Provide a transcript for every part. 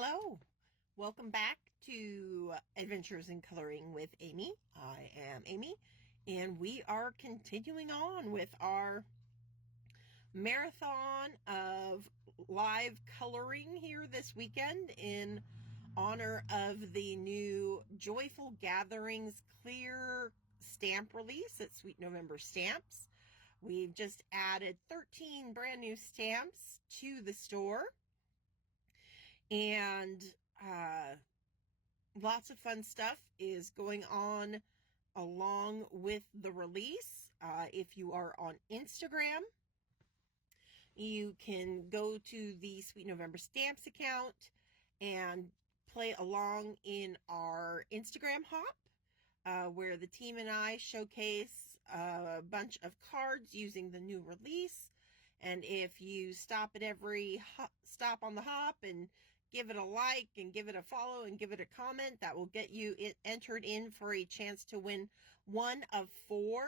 Hello, welcome back to Adventures in Coloring with Amy. I am Amy, and we are continuing on with our marathon of live coloring here this weekend in honor of the new Joyful Gatherings clear stamp release at Sweet November Stamps. We've just added 13 brand new stamps to the store. And lots of fun stuff is going on along with the release. If you are on Instagram, you can go to the Sweet November Stamps account and play along in our Instagram hop, where the team and I showcase a bunch of cards using the new release. And if you stop at every stop on the hop and give it a like and give it a follow and give it a comment, that will get you entered in for a chance to win one of 4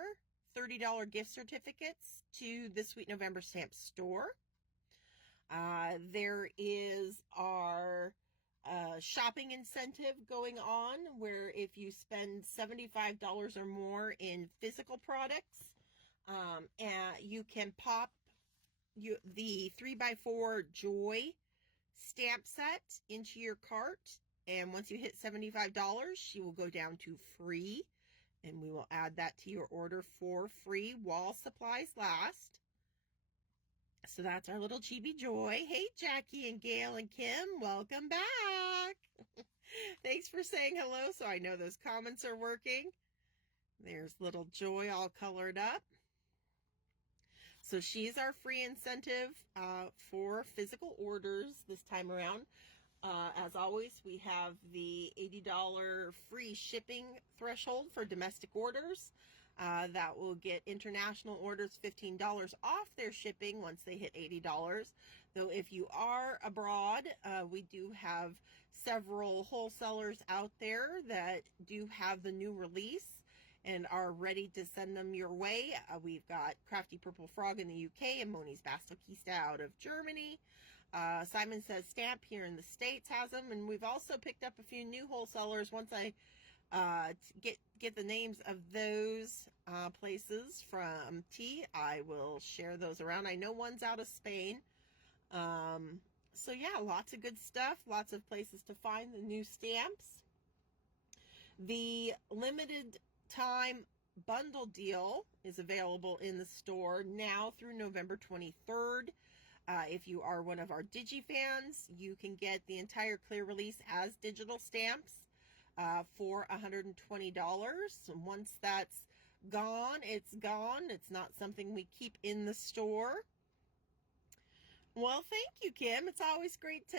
$30 gift certificates to the Sweet November Stamp store. There is our shopping incentive going on, where if you spend $75 or more in physical products, and you can pop the 3x4 Joy stamp set into your cart, and once you hit $75, she will go down to free, and we will add that to your order for free while supplies last. So that's our little chibi Joy. Hey, Jackie and Gail and Kim, welcome back. Thanks for saying hello, so I know those comments are working. There's little Joy all colored up. So she's our free incentive for physical orders this time around. As always, we have the $80 free shipping threshold for domestic orders. That will get international orders $15 off their shipping once they hit $80. Though if you are abroad, we do have several wholesalers out there that do have the new release and are ready to send them your way. We've got Crafty Purple Frog in the UK and Moni's Bastelkista out of Germany. Simon Says Stamp here in the States has them, and we've also picked up a few new wholesalers. Once I get the names of those places from T, I will share those around. I know one's out of Spain. So yeah, lots of good stuff, lots of places to find the new stamps. The limited time bundle deal is available in the store now through November 23rd. If you are one of our Digi fans, you can get the entire clear release as digital stamps for $120. And once that's gone, it's gone. It's not something we keep in the store. Well, thank you, Kim. It's always great to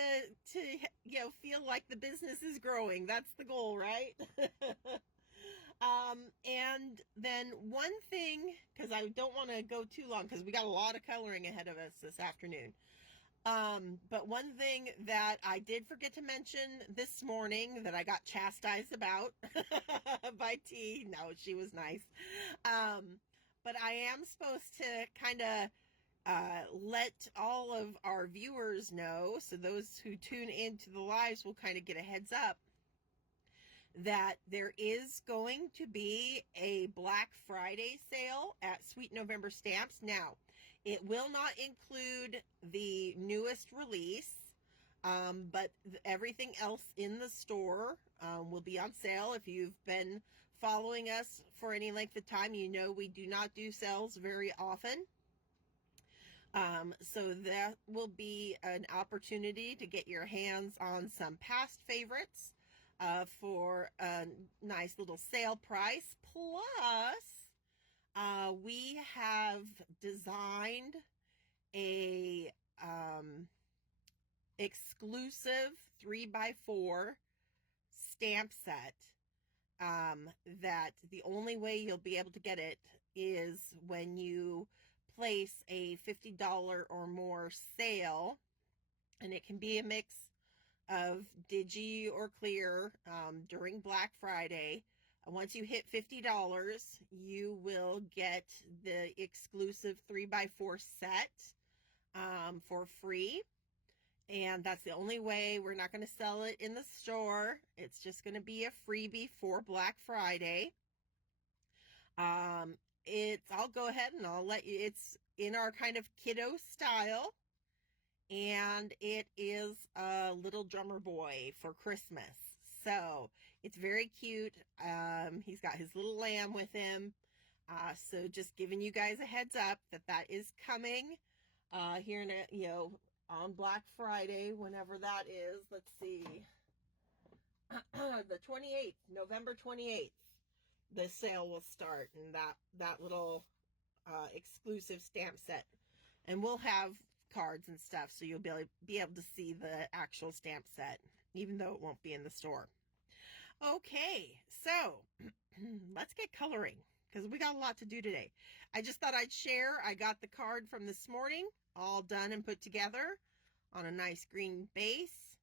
feel like the business is growing. That's the goal, right? And then one thing, because I don't want to go too long, because we got a lot of coloring ahead of us this afternoon. But one thing that I did forget to mention this morning that I got chastised about by T. No, she was nice. But I am supposed to kind of let all of our viewers know, so those who tune into the lives will kind of get a heads up, that there is going to be a Black Friday sale at Sweet November Stamps. Now, it will not include the newest release, but everything else in the store will be on sale. If you've been following us for any length of time, you know we do not do sales very often. So that will be an opportunity to get your hands on some past favorites for a nice little sale price. Plus, we have designed a exclusive 3x4 stamp set that the only way you'll be able to get it is when you place a $50 or more sale, and it can be a mix of Digi or Clear during Black Friday. Once you hit $50, you will get the exclusive 3x4 set for free. And that's the only way. We're not going to sell it in the store. It's just going to be a freebie for Black Friday. I'll go ahead and I'll let you, it's in our kind of kiddo style. And it is a little drummer boy for Christmas. So it's very cute. He's got his little lamb with him. So just giving you guys a heads up that is coming here in on Black Friday, whenever that is. Let's see. The 28th, November 28th, the sale will start, and that little exclusive stamp set. And we'll have cards and stuff, so you'll be able to see the actual stamp set, even though it won't be in the store. Okay, so let's get coloring, because we got a lot to do today. I just thought I'd share. I got the card from this morning, all done and put together on a nice green base.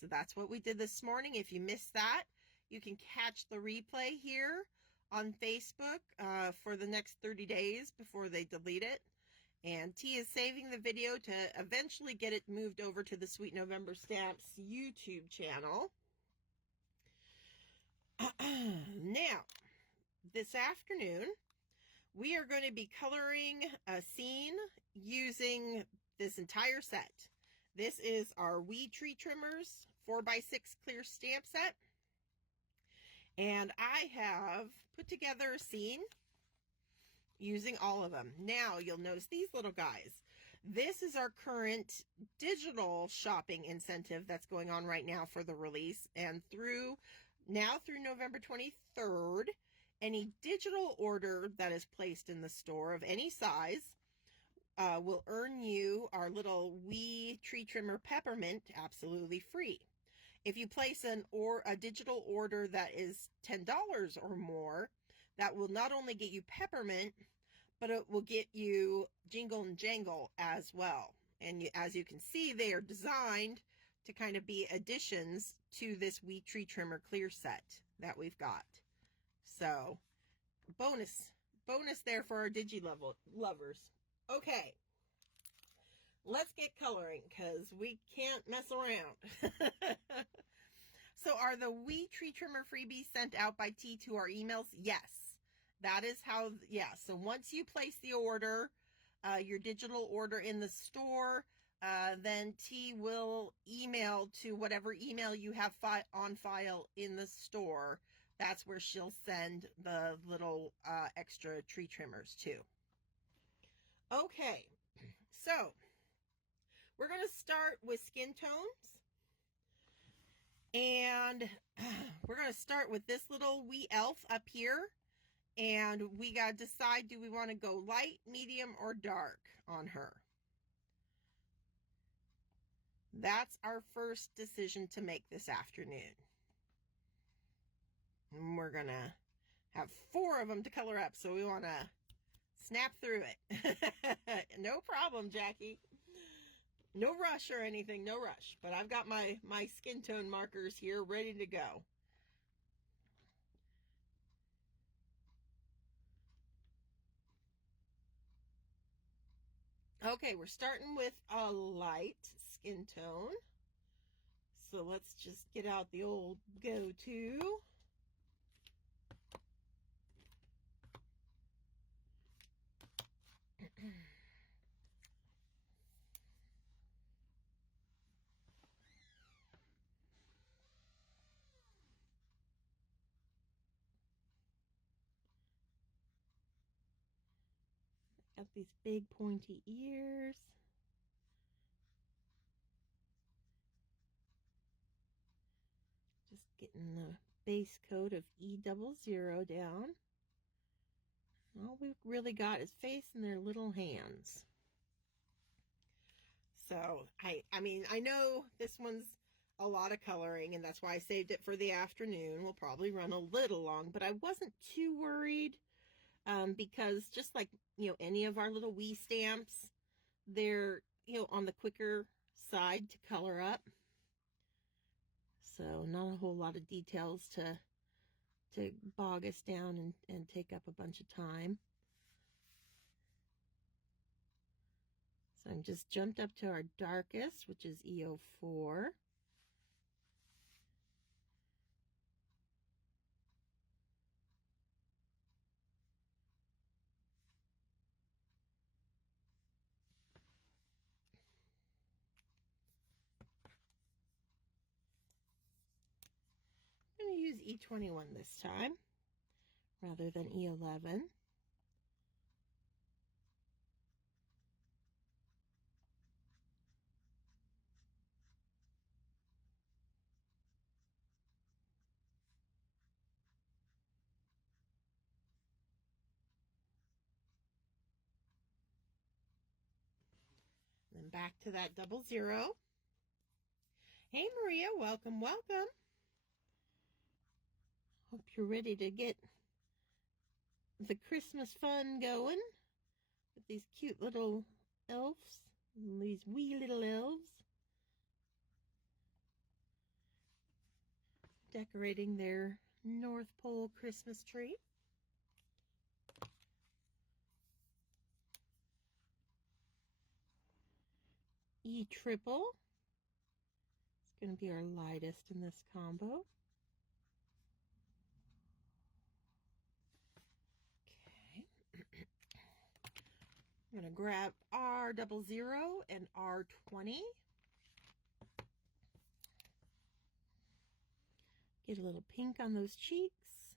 So that's what we did this morning. If you missed that, you can catch the replay here on Facebook for the next 30 days before they delete it. And T is saving the video to eventually get it moved over to the Sweet November Stamps YouTube channel. Now, this afternoon, we are going to be coloring a scene using this entire set. This is our Wee Tree Trimmers 4x6 clear stamp set. And I have put together a scene using all of them. Now, you'll notice these little guys. This is our current digital shopping incentive that's going on right now for the release. And through November 23rd, any digital order that is placed in the store of any size will earn you our little Wee Tree Trimmer Peppermint absolutely free. If you place a digital order that is $10 or more, that will not only get you peppermint, but it will get you jingle and jangle as well. And as you can see, they are designed to kind of be additions to this Wee Tree Trimmer clear set that we've got. So bonus there for our digi lovers. Okay, let's get coloring, because we can't mess around. So are the Wee Tree Trimmer freebies sent out by T to our emails? Yes. That is how, yeah. So once you place the order, your digital order in the store, then T will email to whatever email you have on file in the store. That's where she'll send the little extra tree trimmers to. Okay, so we're going to start with skin tones. And we're going to start with this little wee elf up here. And we got to decide, do we want to go light, medium, or dark on her? That's our first decision to make this afternoon. And we're going to have 4 of them to color up, so we want to snap through it. No problem, Jackie. No rush or anything, no rush. But I've got my skin tone markers here ready to go. Okay, we're starting with a light skin tone. So let's just get out the old go-to. Got these big pointy ears. Just getting the base coat of E00 down. All we've really got is face and their little hands. So, I mean, I know this one's a lot of coloring, and that's why I saved it for the afternoon. We'll probably run a little long, but I wasn't too worried because just like, any of our little wee stamps, they're, on the quicker side to color up. So not a whole lot of details to bog us down and take up a bunch of time. So I'm just jumped up to our darkest, which is E04. I'm going to use E21 this time rather than E11. Then back to that 00. Hey Maria, welcome, welcome. Hope you're ready to get the Christmas fun going with these cute little elves, these wee little elves, decorating their North Pole Christmas tree. E triple. It's going to be our lightest in this combo. Okay. I'm going to grab R00 and R20. Get a little pink on those cheeks.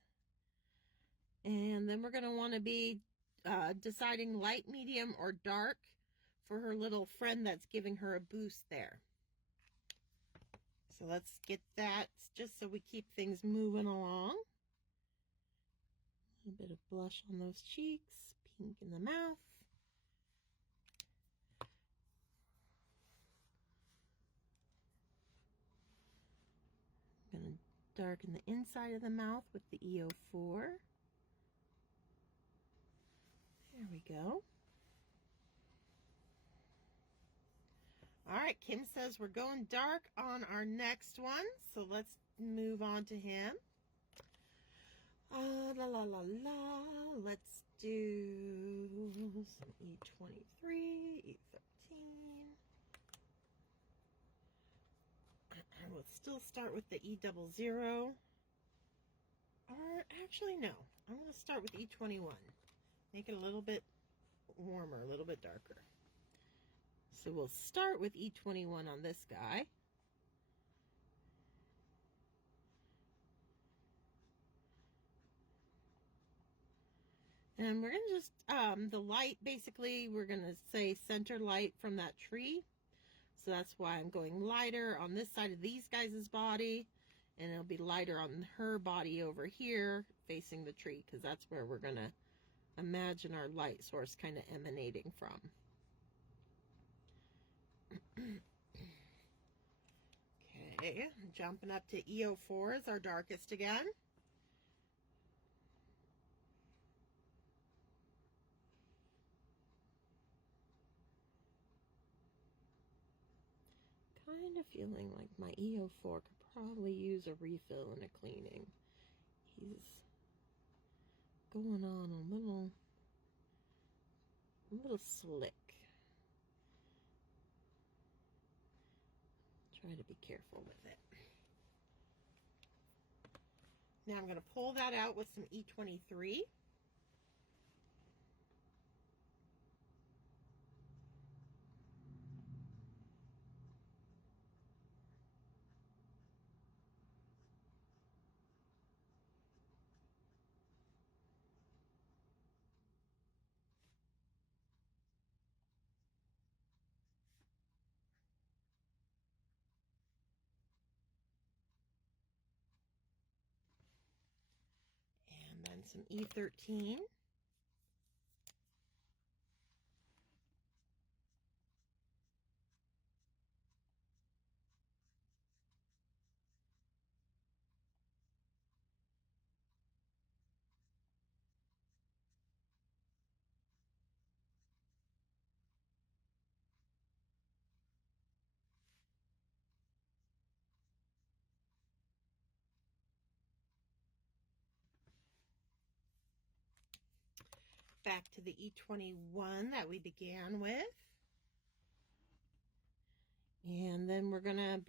And then we're going to want to be deciding light, medium, or dark for her little friend that's giving her a boost there. So let's get that just so we keep things moving along. A little bit of blush on those cheeks, pink in the mouth. I'm going to darken the inside of the mouth with the E04. There we go. All right, Kim says we're going dark on our next one, so let's move on to him. La la la la. Let's do some E23, E13. We'll still start with the E00. Or actually, no. I'm going to start with E21. Make it a little bit warmer, a little bit darker. So we'll start with E21 on this guy. And we're going to just, the light, basically, we're going to say center light from that tree. So that's why I'm going lighter on this side of these guys' body. And it'll be lighter on her body over here, facing the tree, because that's where we're going to imagine our light source kind of emanating from. Okay, jumping up to E04 is our darkest again. Kind of feeling like my E04 could probably use a refill and a cleaning. He's going on a little slick. Try to be careful with it. Now I'm going to pull that out with some E23. And then some E13. Back to the E21 that we began with. And then we're gonna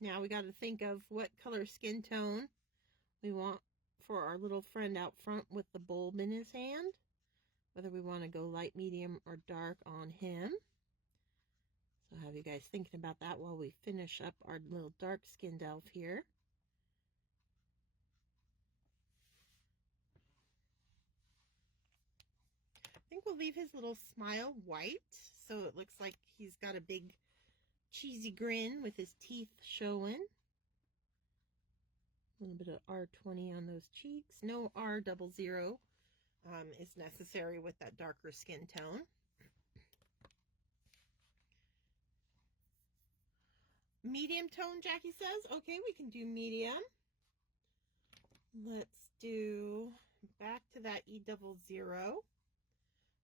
now we got to think of what color skin tone we want for our little friend out front with the bulb in his hand. Whether we want to go light, medium, or dark on him. So I'll have you guys thinking about that while we finish up our little dark-skinned elf here. I think we'll leave his little smile white, so it looks like he's got a big cheesy grin with his teeth showing. A little bit of R20 on those cheeks. No R00 is necessary with that darker skin tone. Medium tone, Jackie says. Okay, we can do medium. Let's do back to that E00.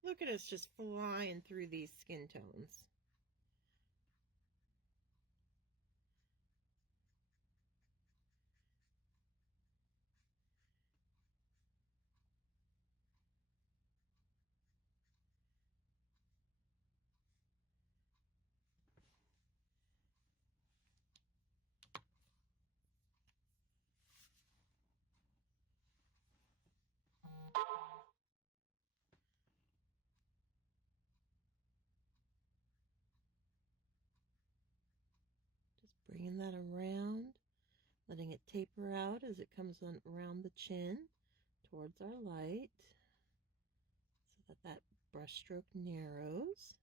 Look at us just flying through these skin tones. Just bringing that around, letting it taper out as it comes on around the chin towards our light, so that brush stroke narrows.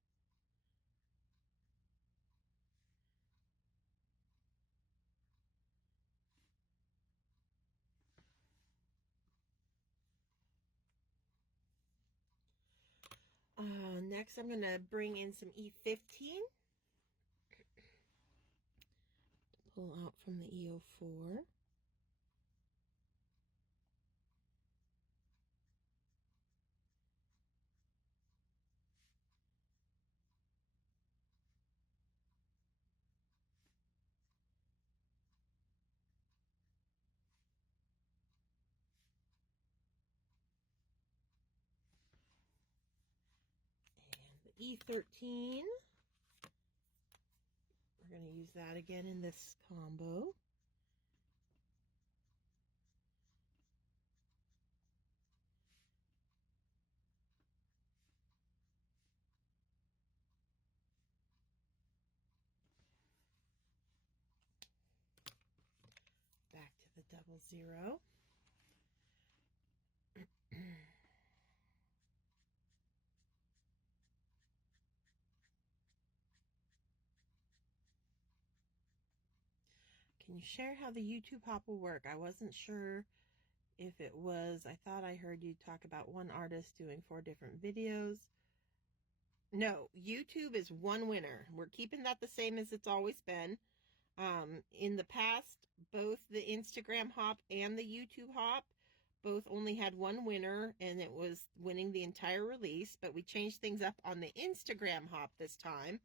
Next, I'm going to bring in some E15 to pull out from the E04. E13. We're going to use that again in this combo. Back to the 00. Can you share how the YouTube hop will work? I wasn't sure if it was. I thought I heard you talk about one artist doing 4 different videos. No, YouTube is one winner. We're keeping that the same as it's always been. In the past, both the Instagram hop and the YouTube hop both only had one winner, and it was winning the entire release. But we changed things up on the Instagram hop this time,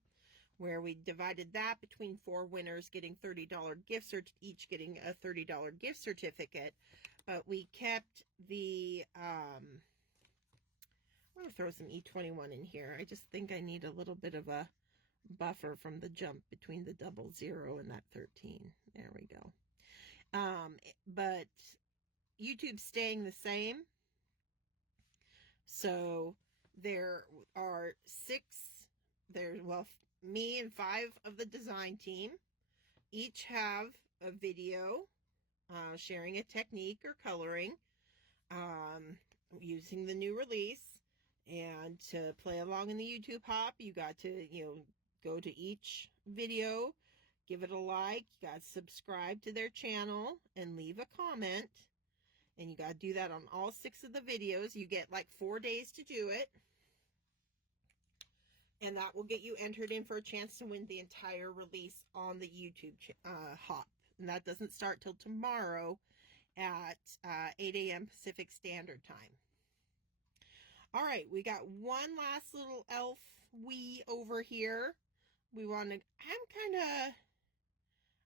where we divided that between 4 winners getting $30 gift cert, each getting a $30 gift certificate. But we kept the, I'm going to throw some E21 in here. I just think I need a little bit of a buffer from the jump between the 00 and that 13. There we go. But YouTube's staying the same. So there are 6, me and 5 of the design team each have a video sharing a technique or coloring using the new release. And to play along in the YouTube hop, you got to, go to each video, give it a like, you got to subscribe to their channel and leave a comment. And you got to do that on all 6 of the videos. You get like 4 days to do it. And that will get you entered in for a chance to win the entire release on the YouTube hop. And that doesn't start till tomorrow at 8 a.m. Pacific Standard Time. All right, we got one last little elf over here. We want to,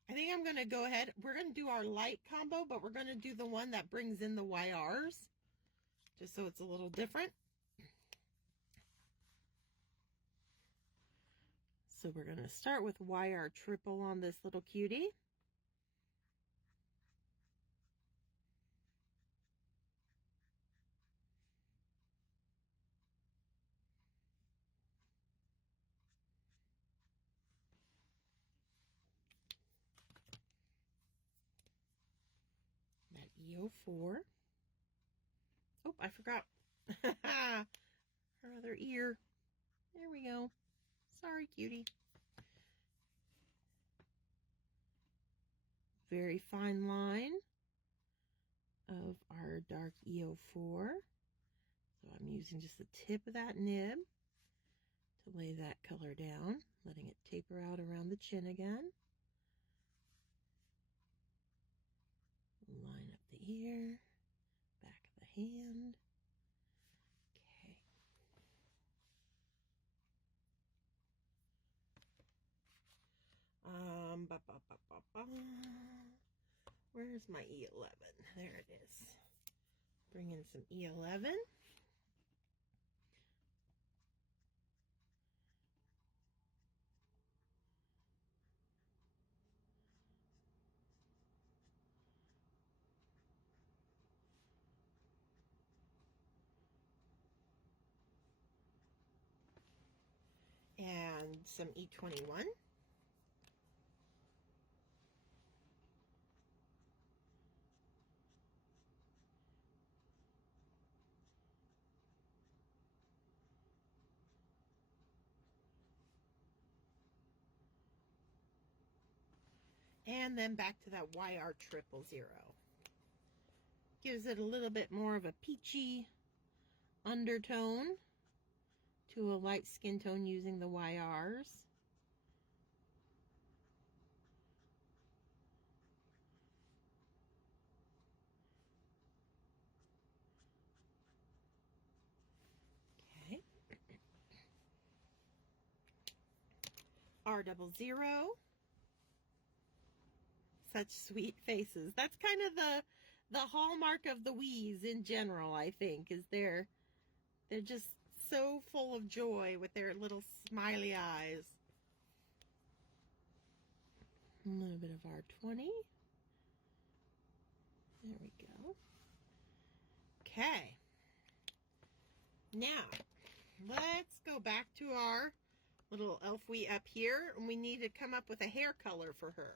I think I'm going to go ahead. We're going to do our light combo, but we're going to do the one that brings in the YRs, just so it's a little different. So we're going to start with YR triple on this little cutie. That EO4. Oh, I forgot her other ear. There we go. Sorry, cutie. Very fine line of our dark EO4. So I'm using just the tip of that nib to lay that color down, letting it taper out around the chin again. Line up the ear, back of the hand. Okay. Where's my E11? There it is. Bring in some E11. And some E21. And then back to that YR triple zero. Gives it a little bit more of a peachy undertone to a light skin tone using the YRs. Okay. R00. Such sweet faces. That's kind of the hallmark of the Wiis in general, I think, is they're just so full of joy with their little smiley eyes. A little bit of R20. There we go. Okay. Now, let's go back to our little elf Wii up here, and we need to come up with a hair color for her.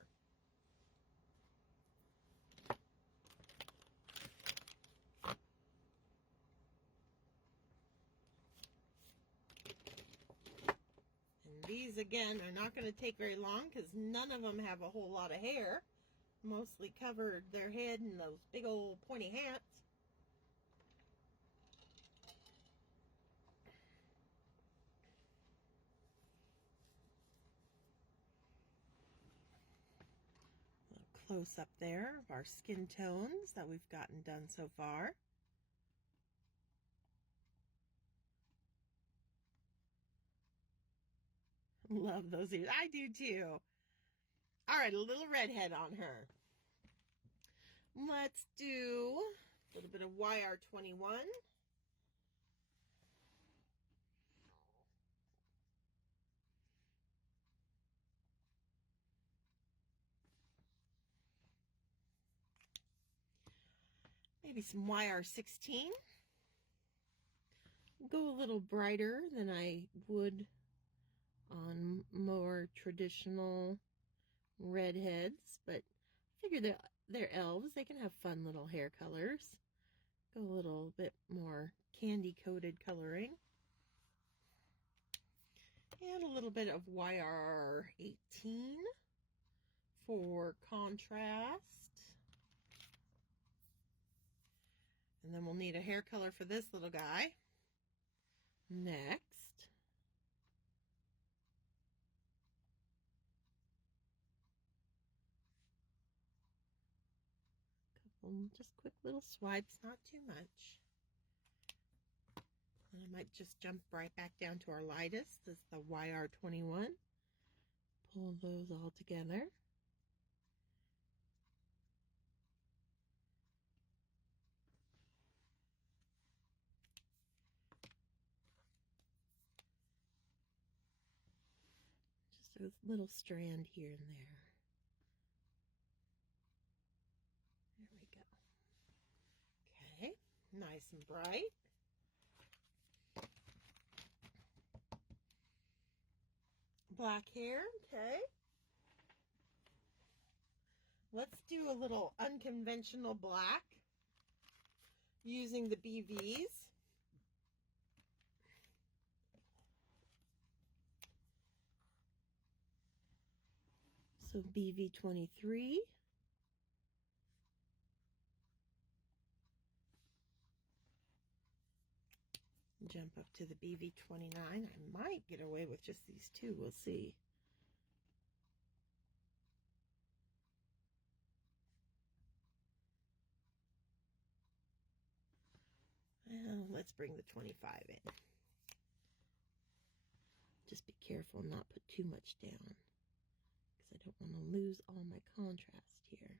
And these, again, are not going to take very long because none of them have a whole lot of hair. Mostly covered their head in those big old pointy hats. A little close up there of our skin tones that we've gotten done so far. Love those ears. I do too. All right, a little redhead on her. Let's do a little bit of YR21. Maybe some YR16. Go a little brighter than I would on more traditional redheads, but I figure they're elves. They can have fun little hair colors. Go a little bit more candy-coated coloring. And a little bit of YR18 for contrast. And then we'll need a hair color for this little guy. Next. Couple just quick little swipes, not too much. And I might just jump right back down to our lightest. This is the YR21. Pull those all together. a little strand here and there. There we go. Okay, nice and bright. Black hair, okay. Let's do a little unconventional black using the BVs. So BV 23. Jump up to the BV 29. I might get away with just these two. We'll see. Well, let's bring the 25 in. Just be careful not put too much down, because I don't want to lose all my contrast here.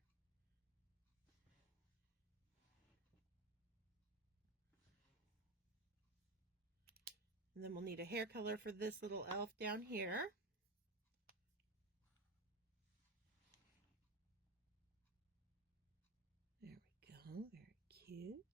And then we'll need a hair color for this little elf down here. There we go, very cute.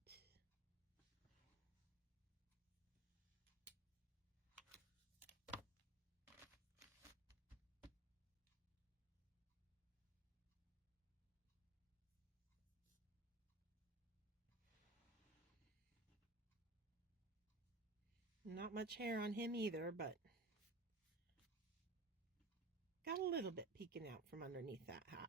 Not much hair on him either, but got a little bit peeking out from underneath that hat.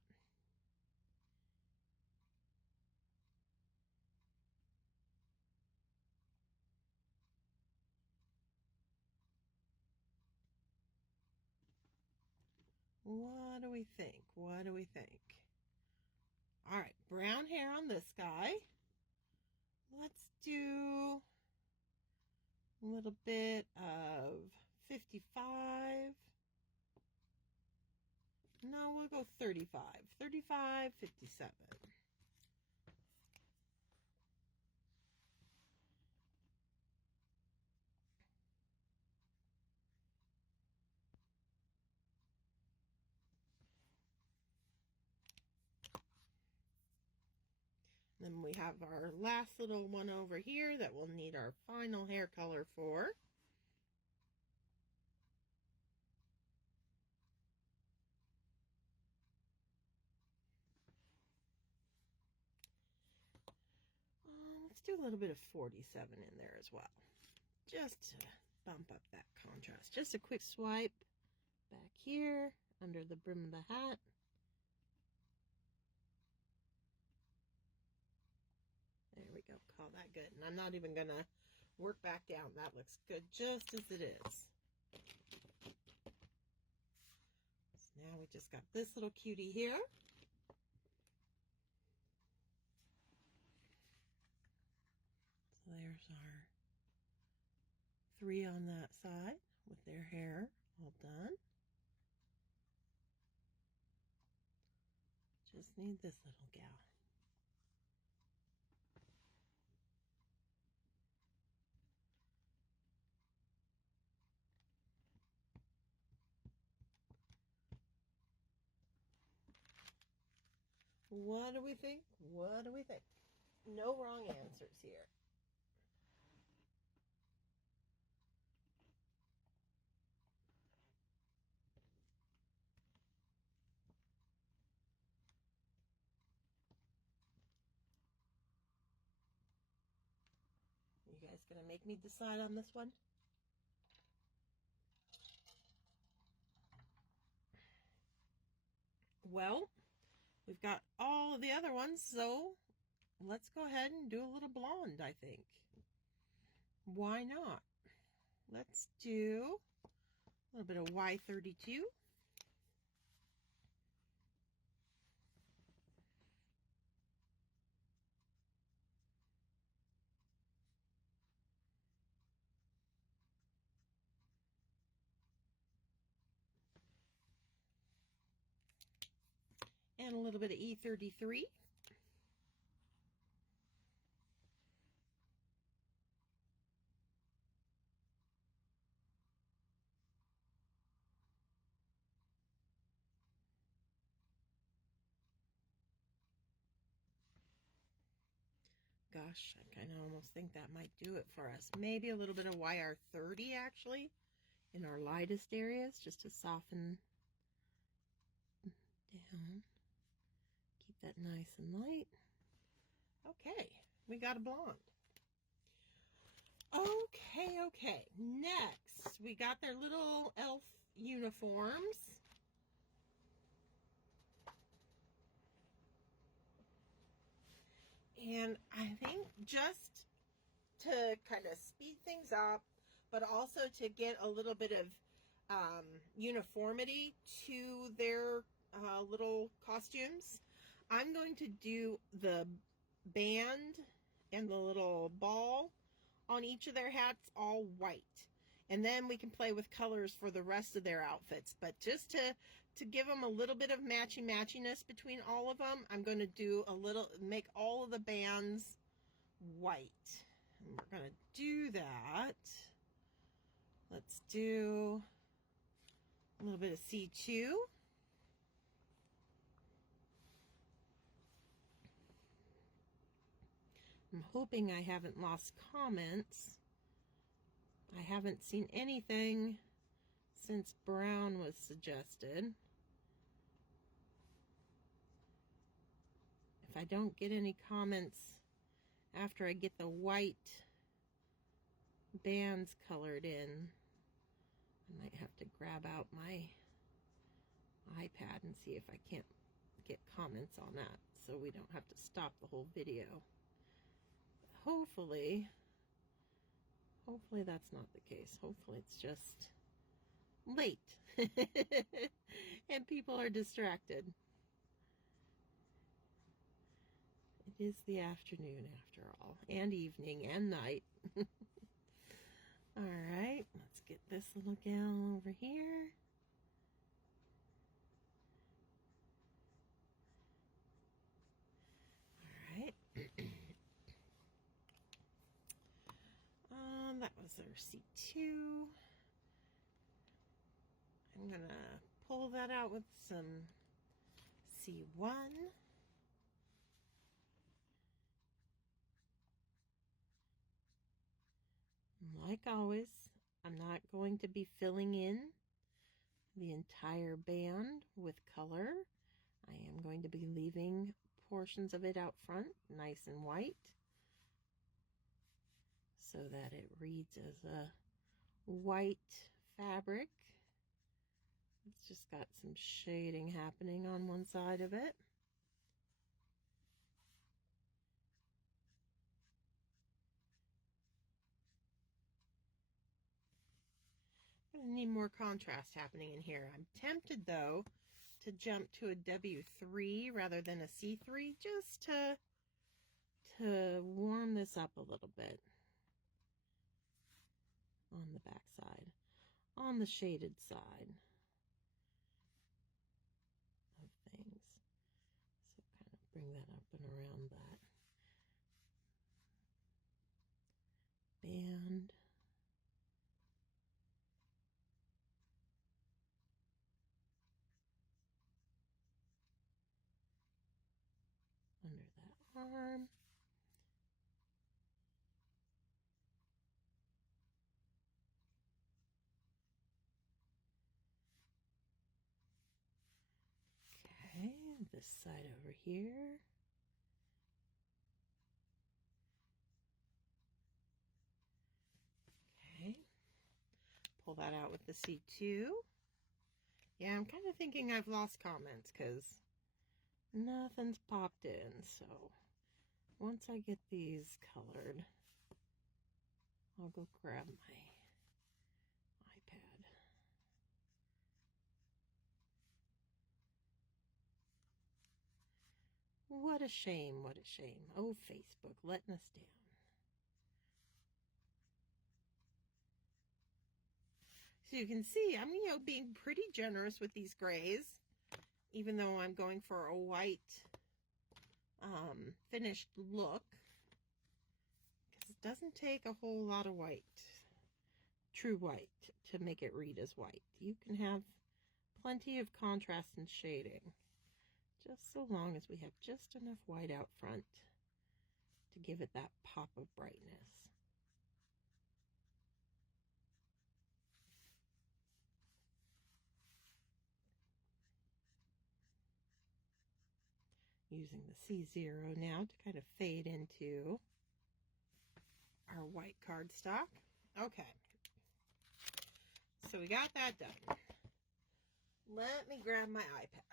What do we think? What do we think? All right, brown hair on this guy. Let's do a little bit of 55. No, we'll go 35. 35, 57. Then we have our last little one over here that we'll need our final hair color for. Let's do a little bit of 47 in there as well, just to bump up that contrast. Just a quick swipe back here under the brim of the hat. There we go. Call that good. And I'm not even going to work back down. That looks good just as it is. So now we just got this little cutie here. So there's our 3 on that side with their hair all done. Just need this little gal. What do we think? What do we think? No wrong answers here. You guys gonna make me decide on this one? Well, we've got all of the other ones, so let's go ahead and do a little blonde, I think. Why not? Let's do a little bit of Y32. And a little bit of E33. gosh, I kind of almost think that might do it for us. Maybe a little bit of YR30 actually in our lightest areas, just to soften down. Keep that nice and light. Okay, we got a blonde. Okay. Next, we got their little elf uniforms. And I think just to kind of speed things up, but also to get a little bit of uniformity to their little costumes, I'm going to do the band and the little ball on each of their hats all white. And then we can play with colors for the rest of their outfits. But just to give them a little bit of matchiness between all of them, I'm going to do make all of the bands white. And we're going to do that. Let's do a little bit of C2. I'm hoping I haven't lost comments. I haven't seen anything since brown was suggested. If I don't get any comments after I get the white bands colored in, I might have to grab out my iPad and see if I can't get comments on that, so we don't have to stop the whole video. Hopefully that's not the case. Hopefully it's just late and people are distracted. It is the afternoon after all, and evening and night. All right, let's get this little gal over here. All right. That was our C2. I'm gonna pull that out with some C1. Like always, I'm not going to be filling in the entire band with color. I am going to be leaving portions of it out front, nice and white, so that it reads as a white fabric. It's just got some shading happening on one side of it. I need more contrast happening in here. I'm tempted though to jump to a W3 rather than a C3, just to warm this up a little bit on the back side, on the shaded side of things. So kind of bring that up and around that band. Under that arm. Okay, this side over here. Okay, pull that out with the C2. Yeah, I'm kind of thinking I've lost comments because nothing's popped in. So once I get these colored, I'll go grab my iPad. What a shame, what a shame. Oh, Facebook, letting us down. So you can see, I'm, being pretty generous with these grays, even though I'm going for a white finished look, because it doesn't take a whole lot of white, true white, to make it read as white. You can have plenty of contrast and shading, just so long as we have just enough white out front to to give it that pop of brightness. Using the C0 now to kind of fade into our white cardstock. Okay, so we got that done. Let me grab my iPad.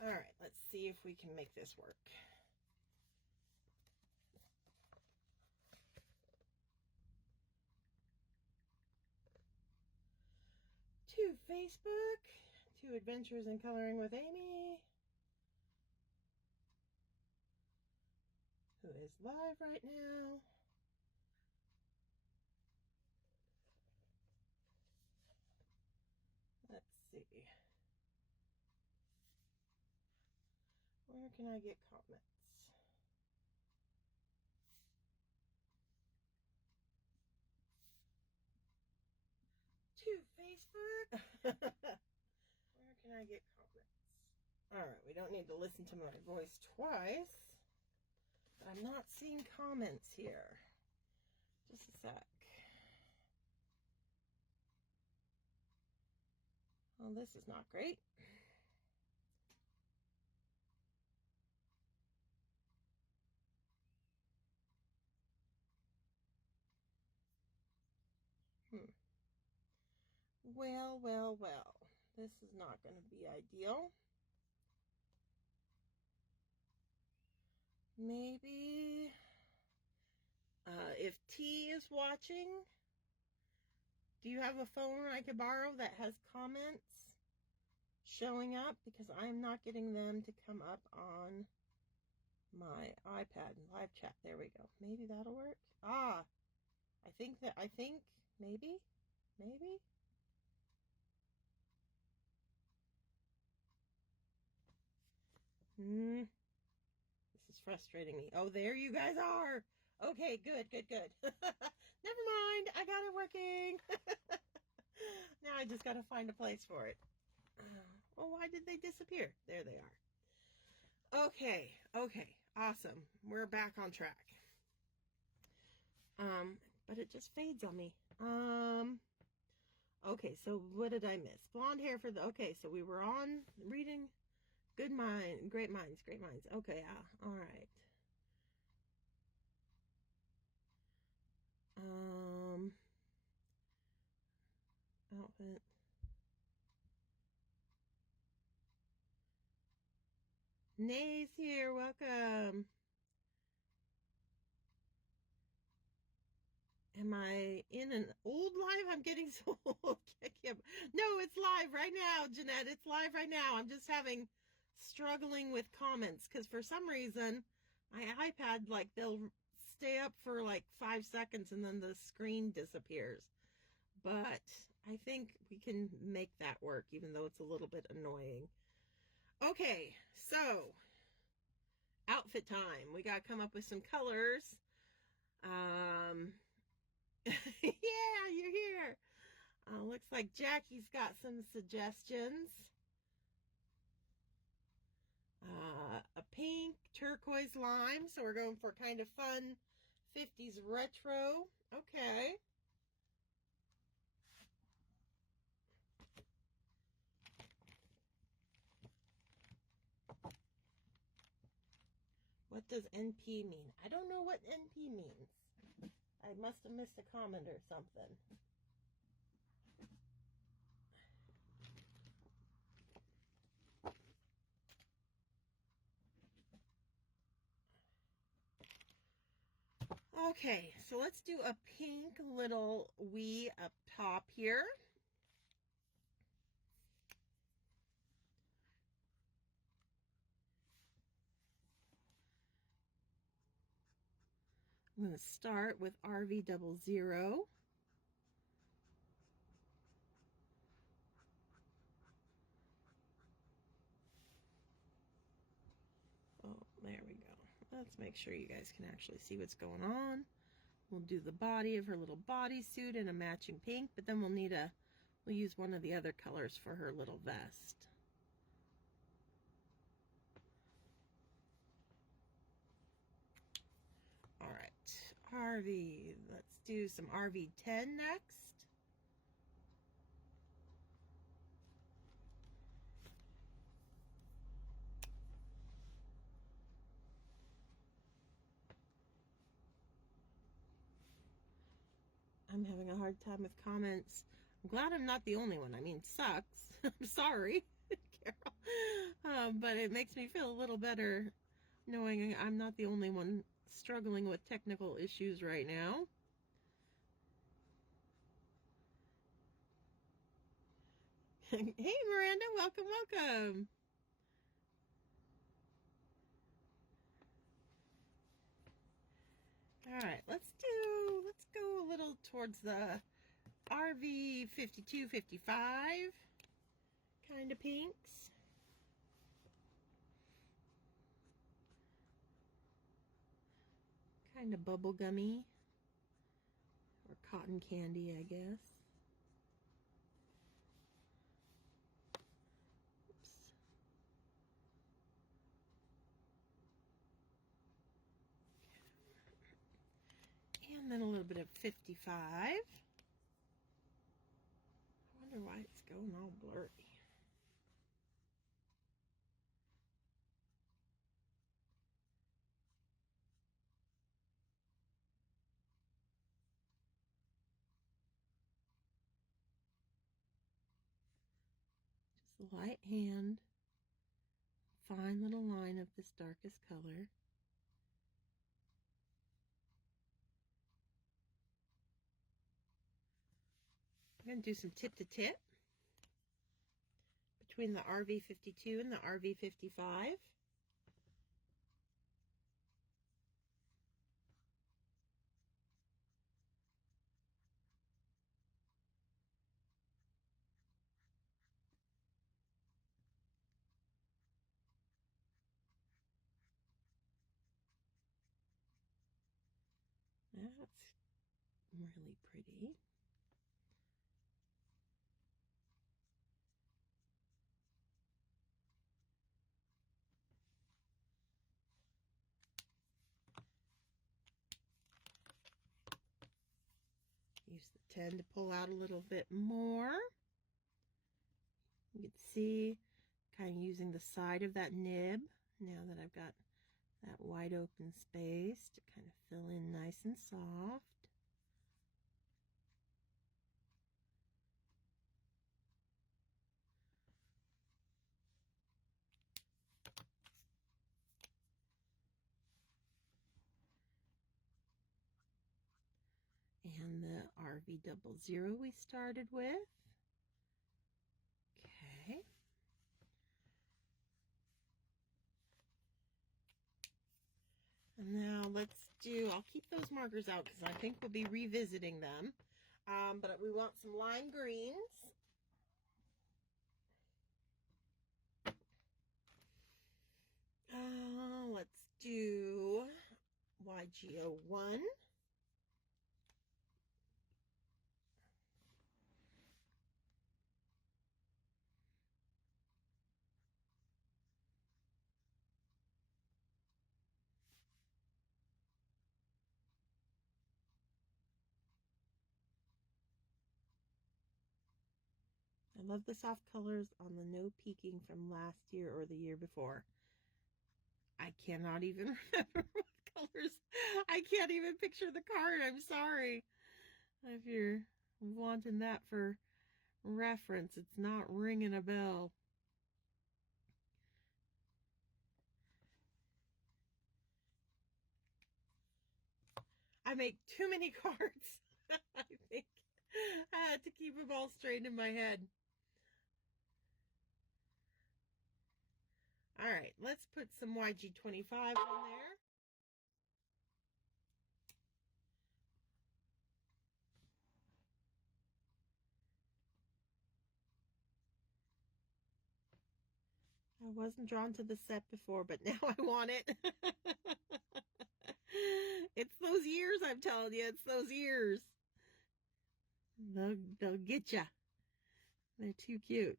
All right, let's see if we can make this work. To Facebook, to Adventures in Coloring with Amy, who is live right now. Let's see. Where can I get comments? To Facebook. Where can I get comments? All right, we don't need to listen to my voice twice. But I'm not seeing comments here. Just a sec. Well, this is not great. Well, well, well. This is not going to be ideal. Maybe if T is watching, do you have a phone I could borrow that has comments showing up? Because I'm not getting them to come up on my iPad and live chat. There we go. Maybe that'll work. Ah, I think maybe. This is frustrating me. Oh, there you guys are. Okay, good. Never mind. I got it working. Now I just got to find a place for it. Well, why did they disappear? There they are. Okay. Awesome. We're back on track. But it just fades on me. Okay, so what did I miss? Blonde hair for the... Okay, so we were on reading Great Minds. Okay, all right. Outfit. Nay's here, welcome. Am I in an old live? I'm getting so old. No, it's live right now, Jeanette. It's live right now. I'm just struggling with comments because for some reason my iPad, like, they'll stay up for like 5 seconds and then the screen disappears. But I think we can make that work, even though it's a little bit annoying. Okay, so outfit time. We got to come up with some colors. Yeah, you're here. Looks like Jackie's got some suggestions. A pink, turquoise, lime. So we're going for kind of fun 50s retro. Okay. What does NP mean? I don't know what NP means. I must have missed a comment or something. Okay, so let's do a pink little wee up top here. I'm going to start with RV00. Let's make sure you guys can actually see what's going on. We'll do the body of her little bodysuit in a matching pink, but then we'll use one of the other colors for her little vest. All right, RV. Let's do some RV10 next. I'm having a hard time with comments. I'm glad I'm not the only one. I mean, sucks. I'm sorry, Carol. But it makes me feel a little better knowing I'm not the only one struggling with technical issues right now. Hey, Miranda, welcome, welcome. All right, let's go a little towards the RV 52, 55 kind of pinks. Kind of bubblegummy or cotton candy, I guess. Oops. And then a little bit of 55. I wonder why it's going all blurry. Just a light hand, fine little line of this darkest color. I'm going to do some tip to tip between the RV 52 and the RV 55. That's really pretty. Use the 10 to pull out a little bit more. You can see kind of using the side of that nib now that I've got that wide open space to kind of fill in nice and soft. And the RV00 we started with. Okay. And now I'll keep those markers out because I think we'll be revisiting them. But we want some lime greens. Let's do YG01. I love the soft colors on the no peaking from last year or the year before. I cannot even remember what colors. I can't even picture the card. I'm sorry. If you're wanting that for reference, it's not ringing a bell. I make too many cards. I think I had to keep them all straight in my head. All right, let's put some YG25 on there. I wasn't drawn to the set before, but now I want it. It's those ears, I'm telling you. It's those ears. They'll get ya. They're too cute.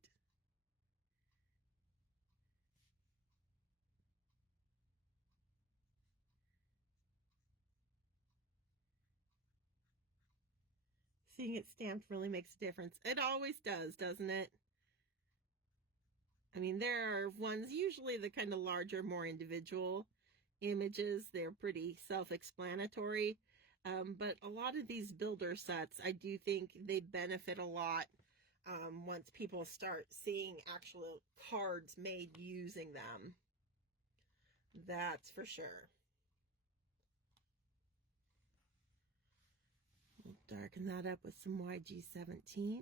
Seeing it stamped really makes a difference. It always does, doesn't it? I mean, there are ones, usually the kind of larger, more individual images. They're pretty self-explanatory. But a lot of these builder sets, I do think they benefit a lot once people start seeing actual cards made using them. That's for sure. We'll darken that up with some YG17.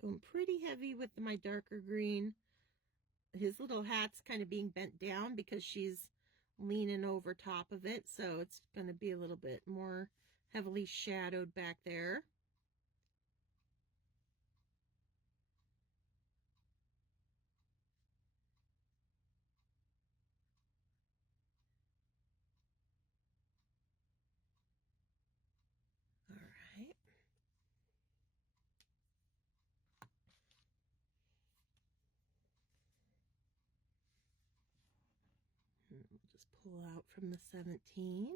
Going pretty heavy with my darker green. His little hat's kind of being bent down because she's leaning over top of it, so it's going to be a little bit more heavily shadowed back there. All right. And we'll just pull out from the 17.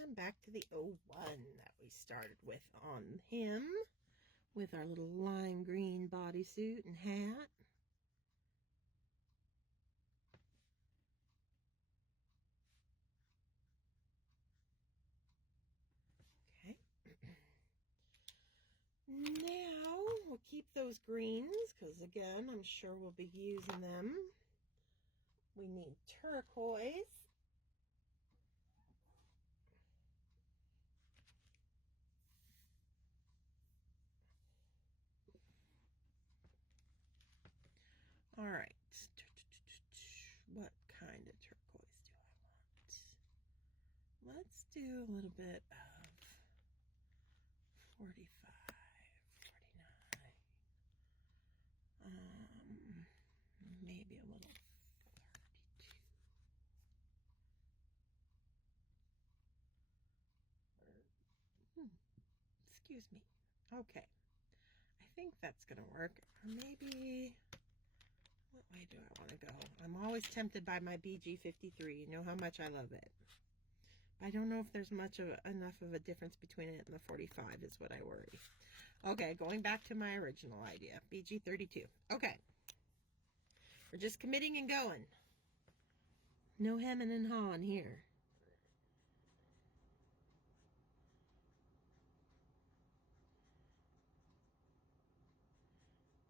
And back to the 01 that we started with on him, with our little lime green bodysuit and hat. Okay. Now we'll keep those greens because, again, I'm sure we'll be using them. We need turquoise. All right. What kind of turquoise do I want? Let's do a little bit of 45, 49. Maybe a little 32. Excuse me. Okay. I think that's going to work. Or maybe, what way do I want to go? I'm always tempted by my BG53. You know how much I love it. I don't know if there's enough of a difference between it and the 45 is what I worry. Okay, going back to my original idea. BG32. Okay. We're just committing and going. No hemming and hawing here.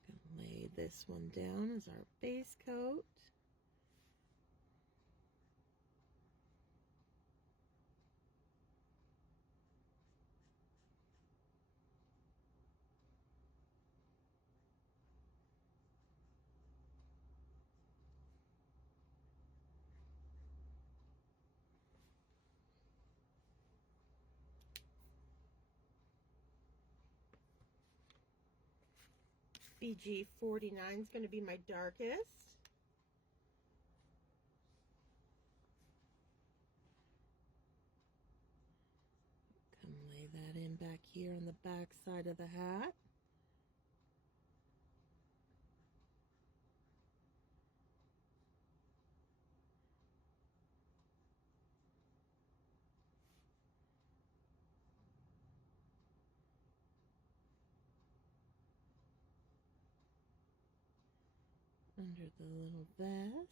Gonna lay this one down as our base coat. BG49 is going to be my darkest. Come lay that in back here on the back side of the hat. Under the little vest.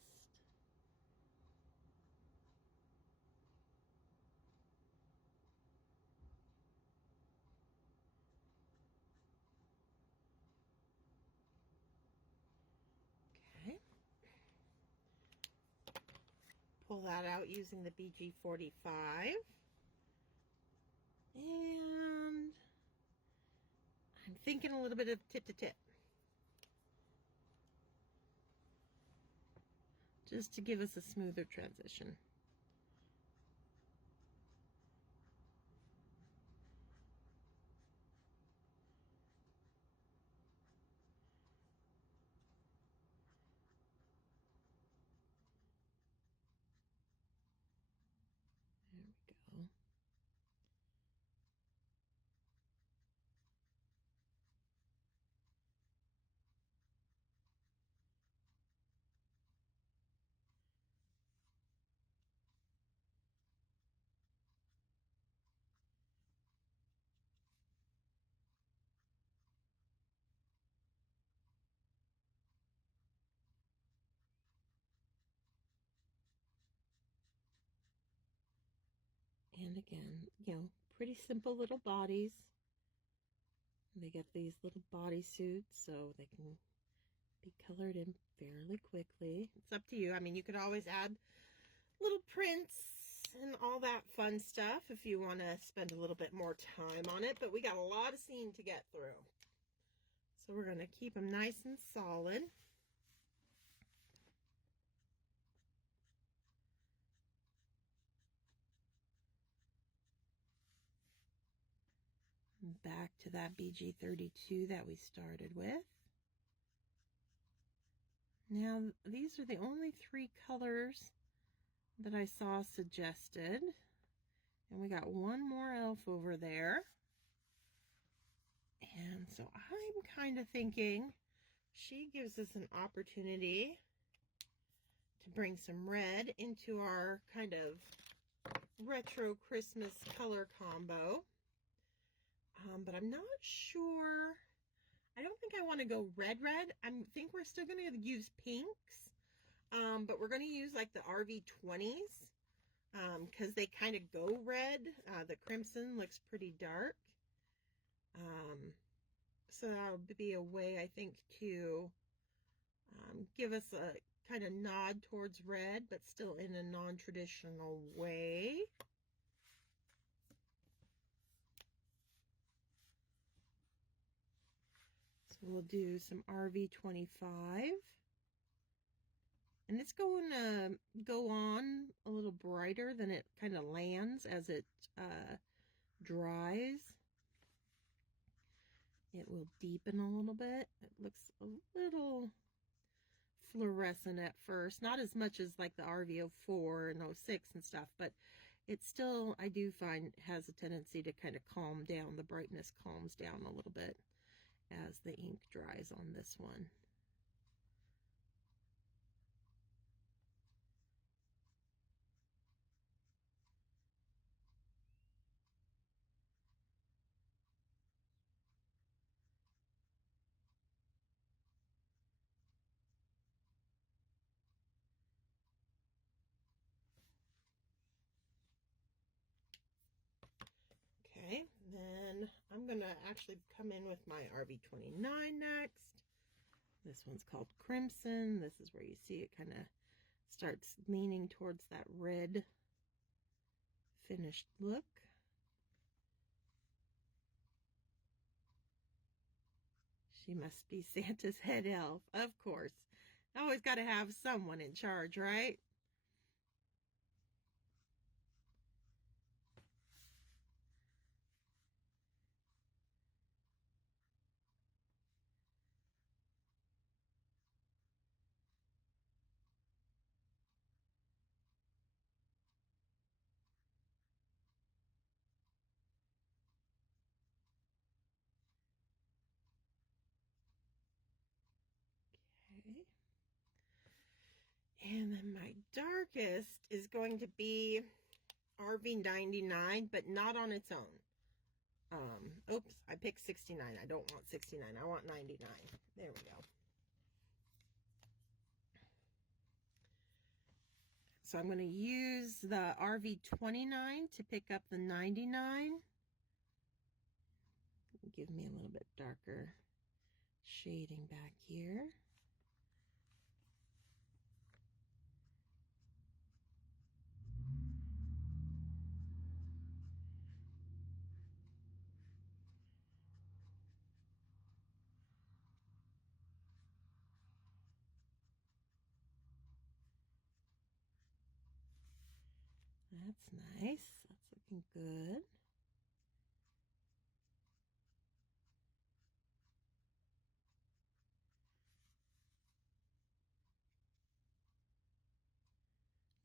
Okay. Pull that out using the BG45. And I'm thinking a little bit of tip to tip. just to give us a smoother transition. There we go. And again, pretty simple little bodies. They get these little body suits so they can be colored in fairly quickly. It's up to you. I mean, you could always add little prints and all that fun stuff if you want to spend a little bit more time on it, but we got a lot of scene to get through. So we're going to keep them nice and solid. Back to that BG32 that we started with. Now, these are the only 3 colors that I saw suggested. And we got one more elf over there. And so I'm kind of thinking she gives us an opportunity to bring some red into our kind of retro Christmas color combo. But I'm not sure. I don't think I want to go red. I think we're still going to use pinks. But we're going to use like the RV20s. Because they kind of go red. The crimson looks pretty dark. So that'll be a way, I think, to give us a kind of nod towards red, but still in a non-traditional way. So we'll do some RV25. And it's going to go on a little brighter than it kind of lands as it dries. It will deepen a little bit. It looks a little fluorescent at first. Not as much as like the RV04 and 06 and stuff, but it still, I do find, has a tendency to kind of calm down. The brightness calms down a little bit as the ink dries on this one. Okay, then I'm going to actually come in with my RV29 next. This one's called Crimson. This is where you see it kind of starts leaning towards that red finished look. She must be Santa's head elf, of course. Always got to have someone in charge, right? Okay. And then my darkest is going to be RV99, but not on its own. Oops, I picked 69. I don't want 69. I want 99. There we go. So I'm going to use the RV29 to pick up the 99. Give me a little bit darker shading back here. That's nice. That's looking good.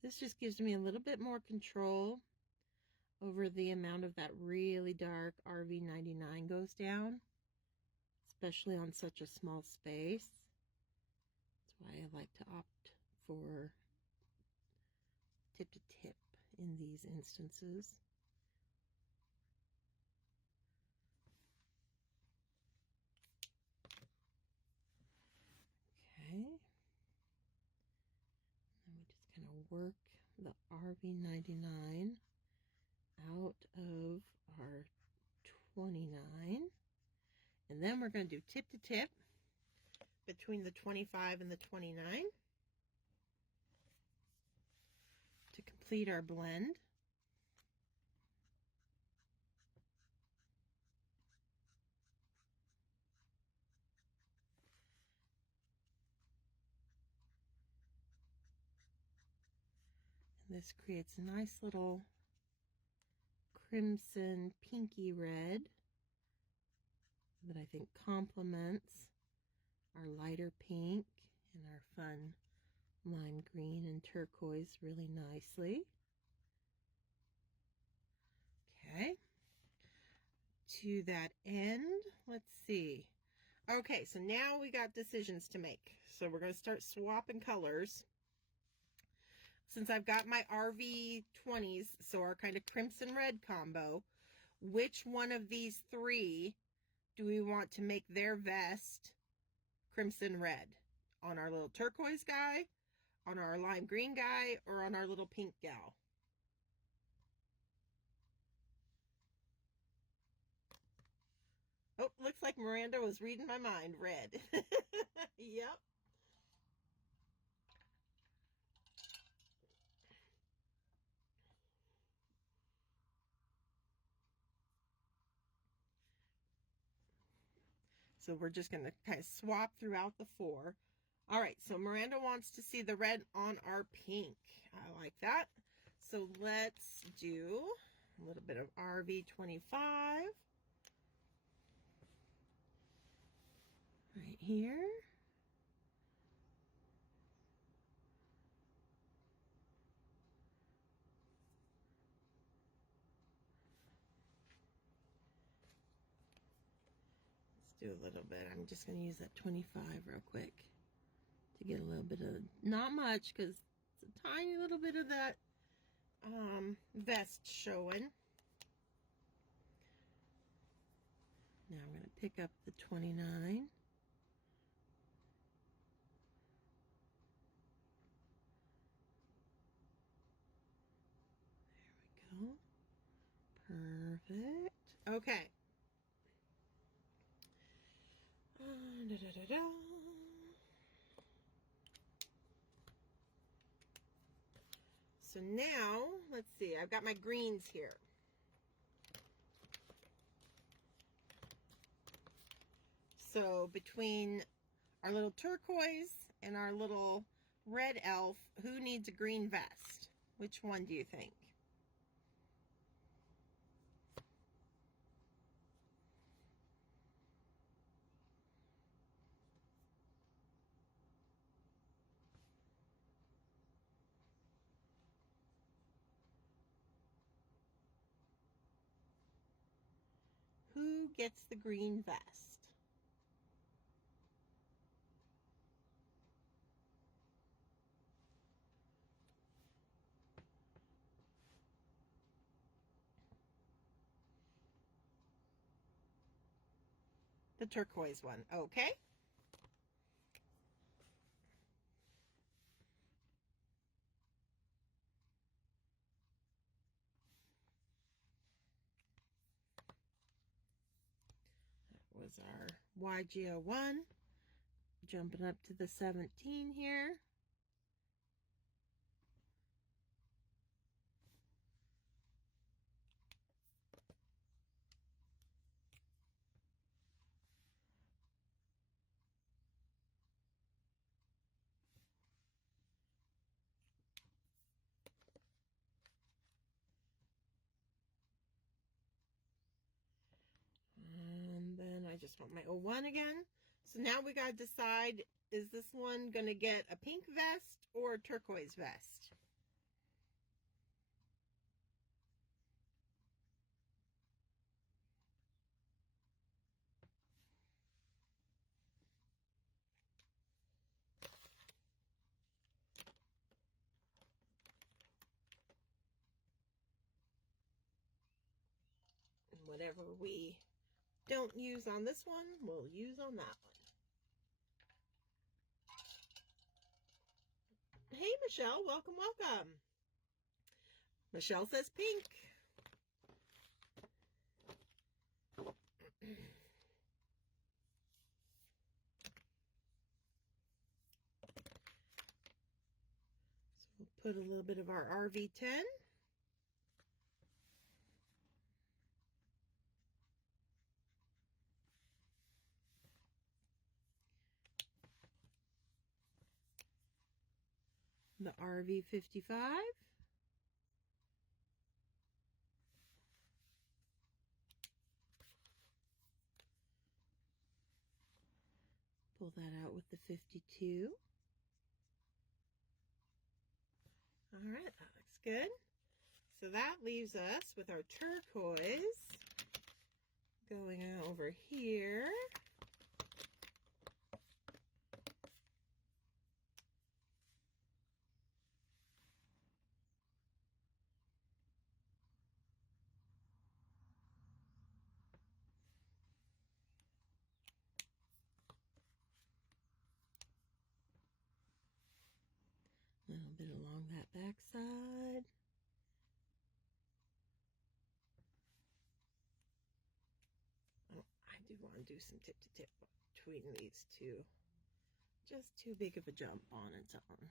This just gives me a little bit more control over the amount of that really dark RV99 goes down, especially on such a small space. That's why I like to opt for tip to tip in these instances. Okay. And we just kind of work the RV99 out of our 29. And then we're going to do tip to tip between the 25 and the 29 to complete our blend. And this creates a nice little crimson pinky red that I think complements our lighter pink and our fun lime green and turquoise really nicely. Okay, to that end, let's see. Okay, so now we got decisions to make. So we're going to start swapping colors. Since I've got my RV 20s, so our kind of crimson red combo, which one of these three do we want to make their vest crimson red? On our little turquoise guy, on our lime green guy, or on our little pink gal? Oh, looks like Miranda was reading my mind. Red. Yep. So we're just going to kind of swap throughout the four. All right, so Miranda wants to see the red on our pink. I like that. So let's do a little bit of RV25 right here. Let's do a little bit. I'm just going to use that 25 real quick to get a little bit of, not much because it's a tiny little bit of that vest showing. Now I'm going to pick up the 29. There we go. Perfect. Okay. Da, da, da, da. So now, let's see, I've got my greens here. So between our little turquoise and our little red elf, who needs a green vest? Which one do you think? Who gets the green vest? The turquoise one, okay. That was our YG01. Jumping up to the 17 here. I just want my 01 again. So now we got to decide, is this one going to get a pink vest or a turquoise vest? Whatever we don't use on this one, we'll use on that one. Hey, Michelle, welcome, welcome. Michelle says pink. So we'll put a little bit of our RV10. The RV55. Pull that out with the 52. All right, that looks good. So that leaves us with our turquoise going over here. A little bit along that back side. Oh, I do want to do some tip to tip between these two. Just too big of a jump on its own.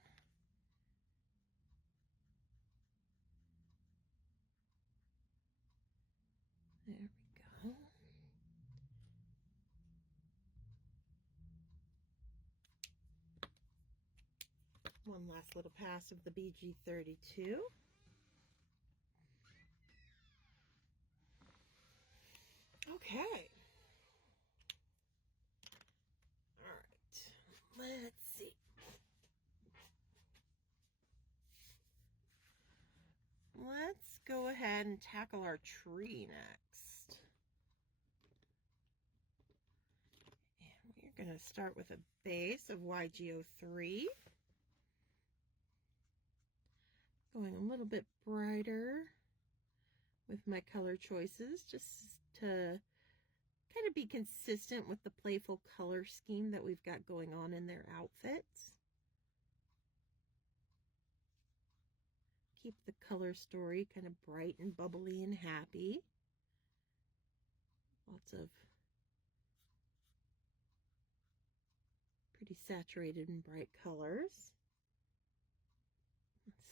There we go. One last little pass of the BG32. Okay. All right. Let's see. Let's go ahead and tackle our tree next. And we're going to start with a base of YG03. Going a little bit brighter with my color choices, just to kind of be consistent with the playful color scheme that we've got going on in their outfits. Keep the color story kind of bright and bubbly and happy. Lots of pretty saturated and bright colors.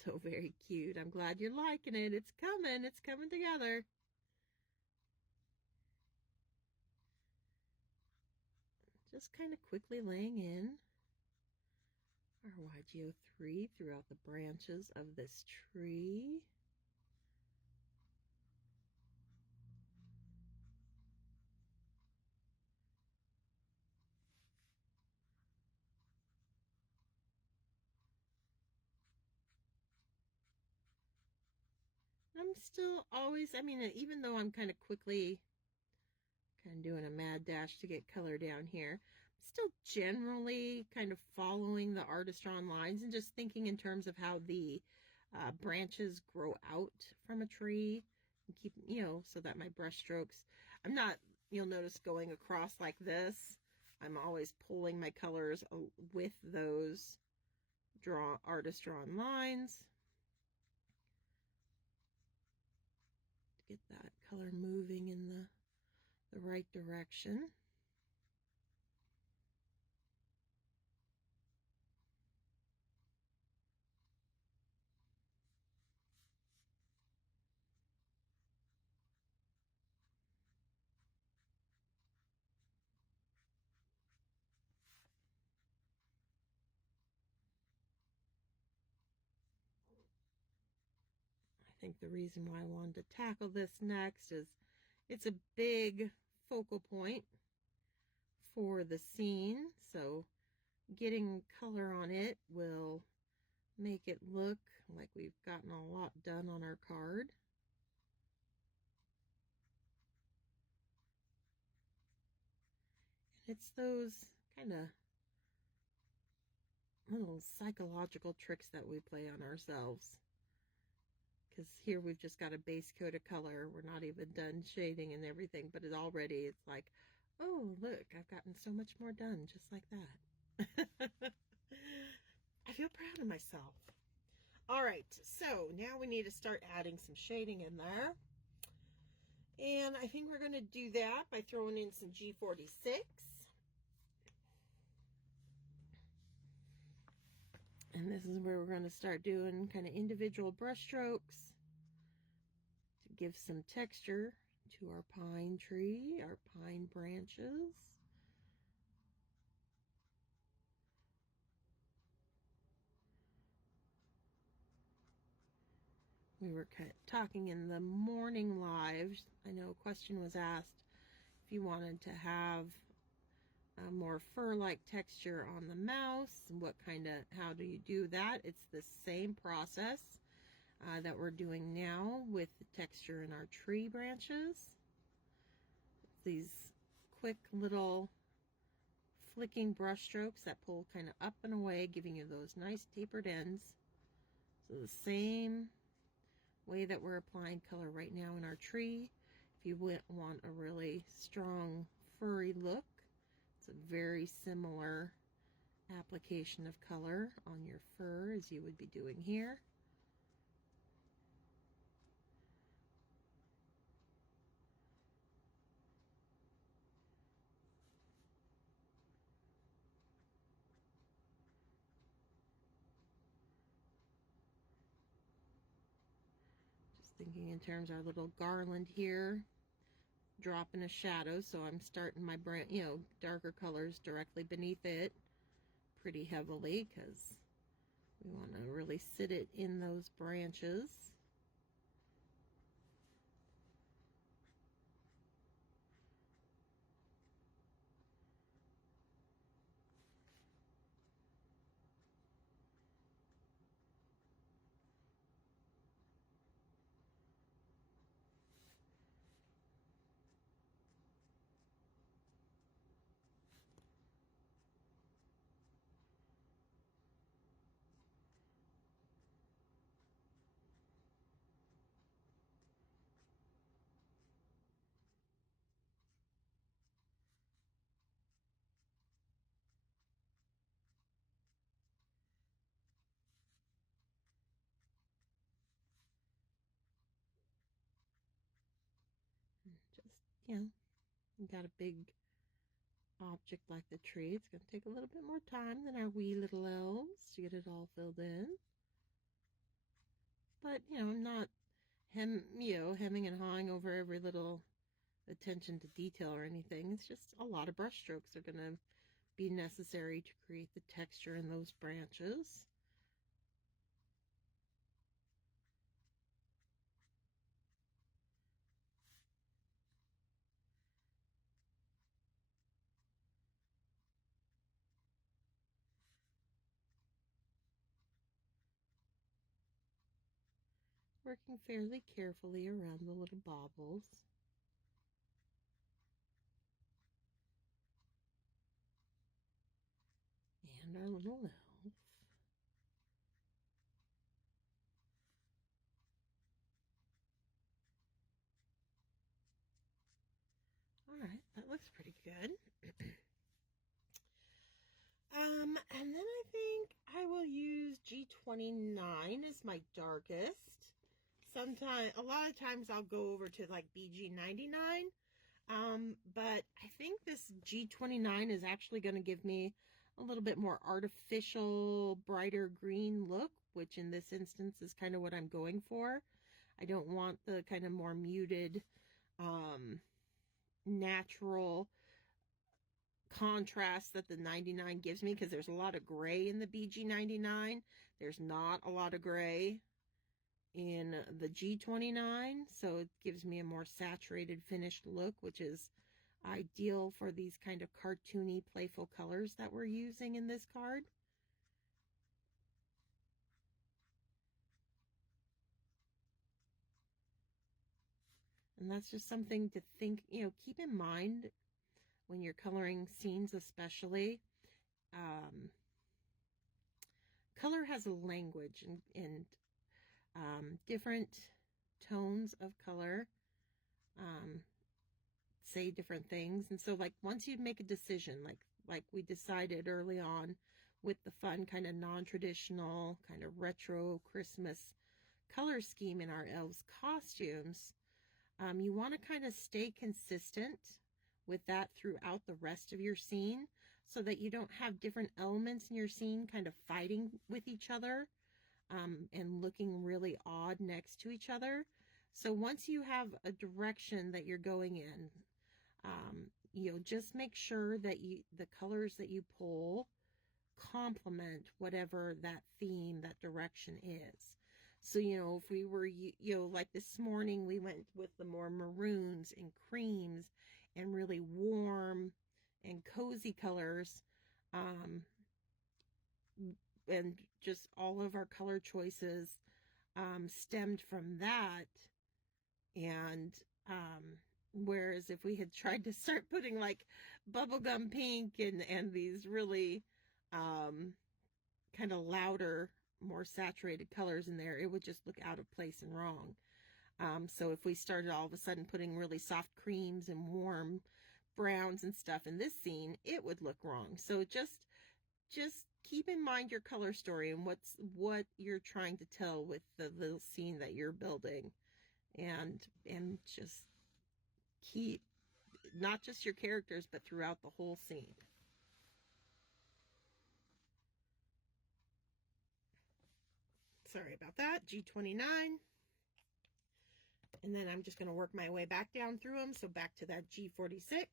So very cute. I'm glad you're liking it. It's coming together. Just kind of quickly laying in our YG03 throughout the branches of this tree. I'm still always, even though I'm kind of quickly doing a mad dash to get color down here, I'm still generally kind of following the artist drawn lines and just thinking in terms of how the branches grow out from a tree and keep, so that my brush strokes, I'm not, you'll notice, going across like this. I'm always pulling my colors with those artist drawn lines. Get that color moving in the right direction. I think the reason why I wanted to tackle this next is it's a big focal point for the scene, so getting color on it will make it look like we've gotten a lot done on our card. It's those kind of little psychological tricks that we play on ourselves. Because here we've just got a base coat of color. We're not even done shading and everything, but it's like, oh, look, I've gotten so much more done just like that. I feel proud of myself. All right, so now we need to start adding some shading in there. And I think we're going to do that by throwing in some G46. And this is where we're going to start doing kind of individual brush strokes to give some texture to our pine tree, our pine branches. We were talking in the morning lives. I know a question was asked if you wanted to have a more fur-like texture on the mouse. How do you do that? It's the same process that we're doing now with the texture in our tree branches. These quick little flicking brush strokes that pull kind of up and away, giving you those nice tapered ends. So the same way that we're applying color right now in our tree. If you want a really strong furry look, it's a very similar application of color on your fur as you would be doing here. Thinking in terms of our little garland here, dropping a shadow, so I'm starting my darker colors directly beneath it pretty heavily because we want to really sit it in those branches. Just, you got a big object like the tree. It's going to take a little bit more time than our wee little elves to get it all filled in. But, I'm not hemming and hawing over every little attention to detail or anything. It's just a lot of brush strokes are going to be necessary to create the texture in those branches. Working fairly carefully around the little baubles. And our little elf. Alright, that looks pretty good. And then I think I will use G29 as my darkest. A lot of times I'll go over to like BG99. But I think this G29 is actually going to give me a little bit more artificial, brighter green look, which in this instance is kind of what I'm going for. I don't want the kind of more muted, natural contrast that the 99 gives me, because there's a lot of gray in the BG99. There's not a lot of gray in the G29, so it gives me a more saturated finished look, which is ideal for these kind of cartoony, playful colors that we're using in this card. And that's just something to think, keep in mind when you're coloring scenes, especially. Color has a language, and different tones of color say different things. And so, like, once you make a decision, like we decided early on with the fun kind of non-traditional kind of retro Christmas color scheme in our elves costumes, you want to kind of stay consistent with that throughout the rest of your scene, so that you don't have different elements in your scene kind of fighting with each other and looking really odd next to each other. So once you have a direction that you're going in, just make sure that the colors that you pull complement whatever that theme, that direction is. So, if we were, like this morning, we went with the more maroons and creams and really warm and cozy colors, and just all of our color choices stemmed from that. And whereas if we had tried to start putting like bubblegum pink and these really kind of louder, more saturated colors in there, it would just look out of place and wrong. So if we started all of a sudden putting really soft creams and warm browns and stuff in this scene, it would look wrong. So just keep in mind your color story and what you're trying to tell with the little scene that you're building, and just keep not just your characters, but throughout the whole scene. Sorry about that. G29. And then I'm just going to work my way back down through them. So back to that G46.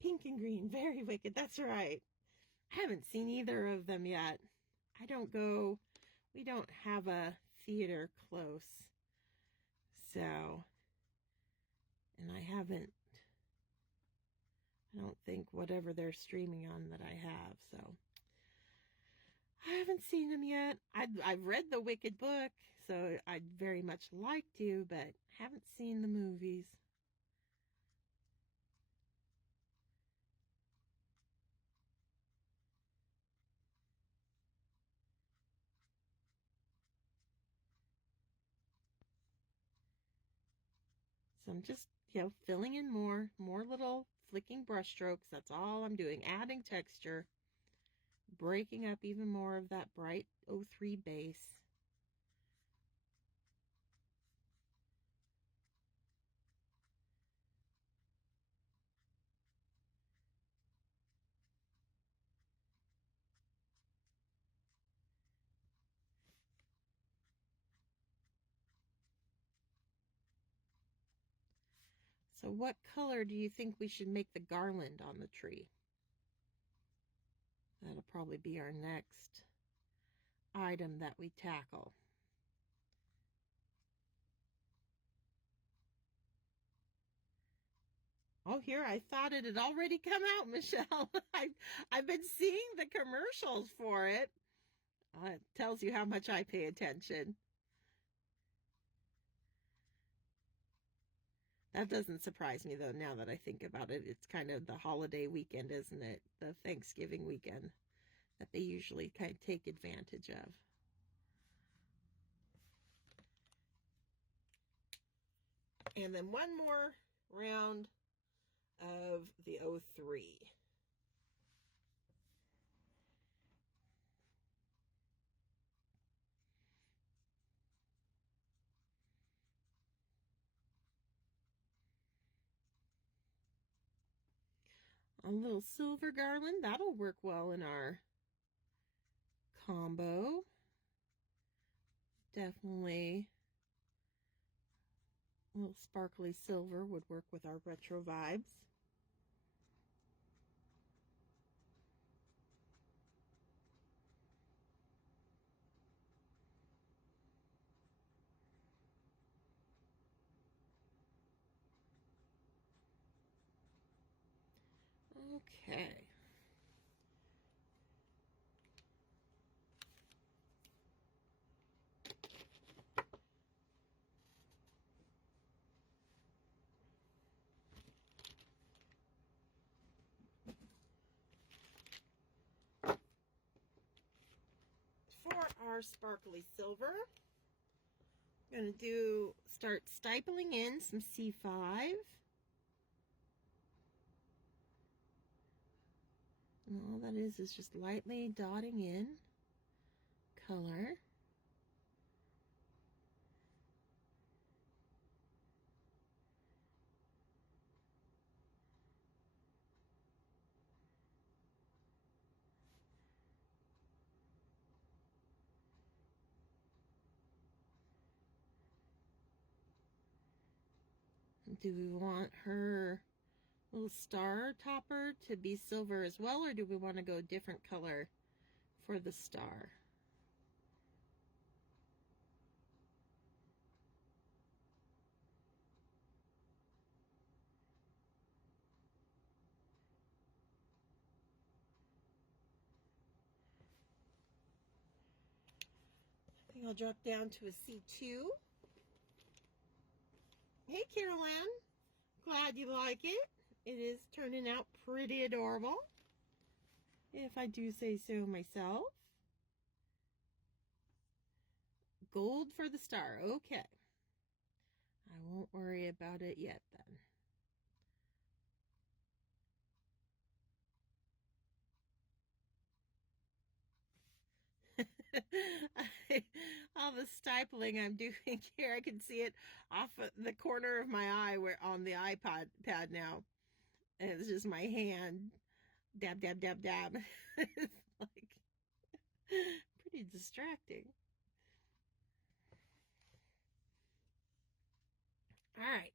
Pink and green, very wicked. That's right. I haven't seen either of them yet. We don't have a theater close. So, and I don't think whatever they're streaming on that I have. So, I haven't seen them yet. I've read the Wicked book, so I'd very much like to, but haven't seen the movies. So I'm just, filling in more little flicking brush strokes. That's all I'm doing. Adding texture, breaking up even more of that bright 03 base. So what color do you think we should make the garland on the tree? That'll probably be our next item that we tackle. Oh, here, I thought it had already come out, Michelle. I've been seeing the commercials for it. It tells you how much I pay attention. That doesn't surprise me, though, now that I think about it. It's kind of the holiday weekend, isn't it? The Thanksgiving weekend that they usually kind of take advantage of. And then one more round of the 03. A little silver garland, that'll work well in our combo. Definitely a little sparkly silver would work with our retro vibes. Okay. For our sparkly silver, I'm going to start stippling in some C5. And all that is just lightly dotting in color. Do we want her little star topper to be silver as well, or do we want to go a different color for the star? I think I'll drop down to a C2. Hey, Caroline. Glad you like it. It is turning out pretty adorable, if I do say so myself. Gold for the star. Okay. I won't worry about it yet then. All the stippling I'm doing here, I can see it off of the corner of my eye where on the iPad pad now. And it's just my hand. Dab, dab, dab, dab. It's like pretty distracting. All right,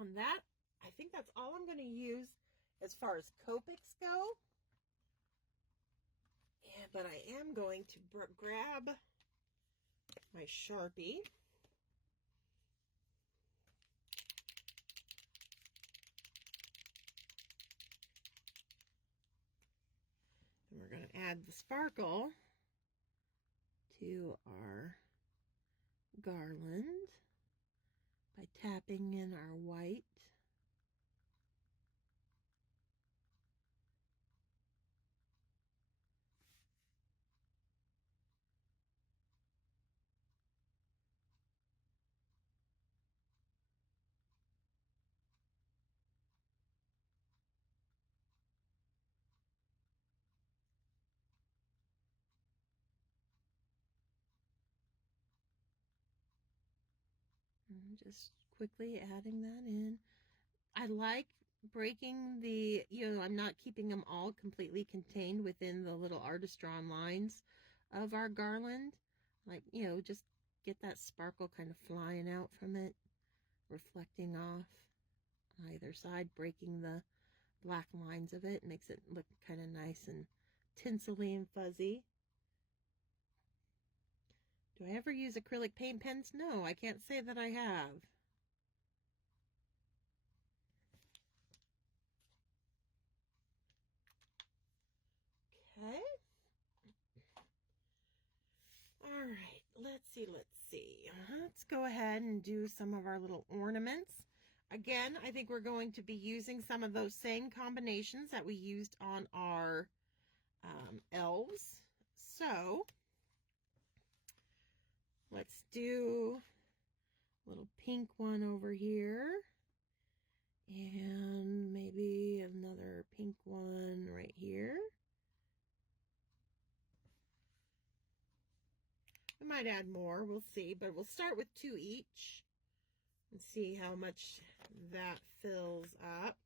on that, I think that's all I'm going to use as far as Copics go. Yeah, but I am going to grab my Sharpie. And we're going to add the sparkle to our garland by tapping in our white. And just quickly adding that in. I like breaking the, I'm not keeping them all completely contained within the little artist drawn lines of our garland. Like, just get that sparkle kind of flying out from it, reflecting off either side, breaking the black lines of it, makes it look kind of nice and tinsely and fuzzy. Do I ever use acrylic paint pens? No, I can't say that I have. Okay. All right, let's see. Let's go ahead and do some of our little ornaments. Again, I think we're going to be using some of those same combinations that we used on our elves. So, let's do a little pink one over here. And maybe another pink one right here. I might add more, we'll see, but we'll start with 2 each and see how much that fills up.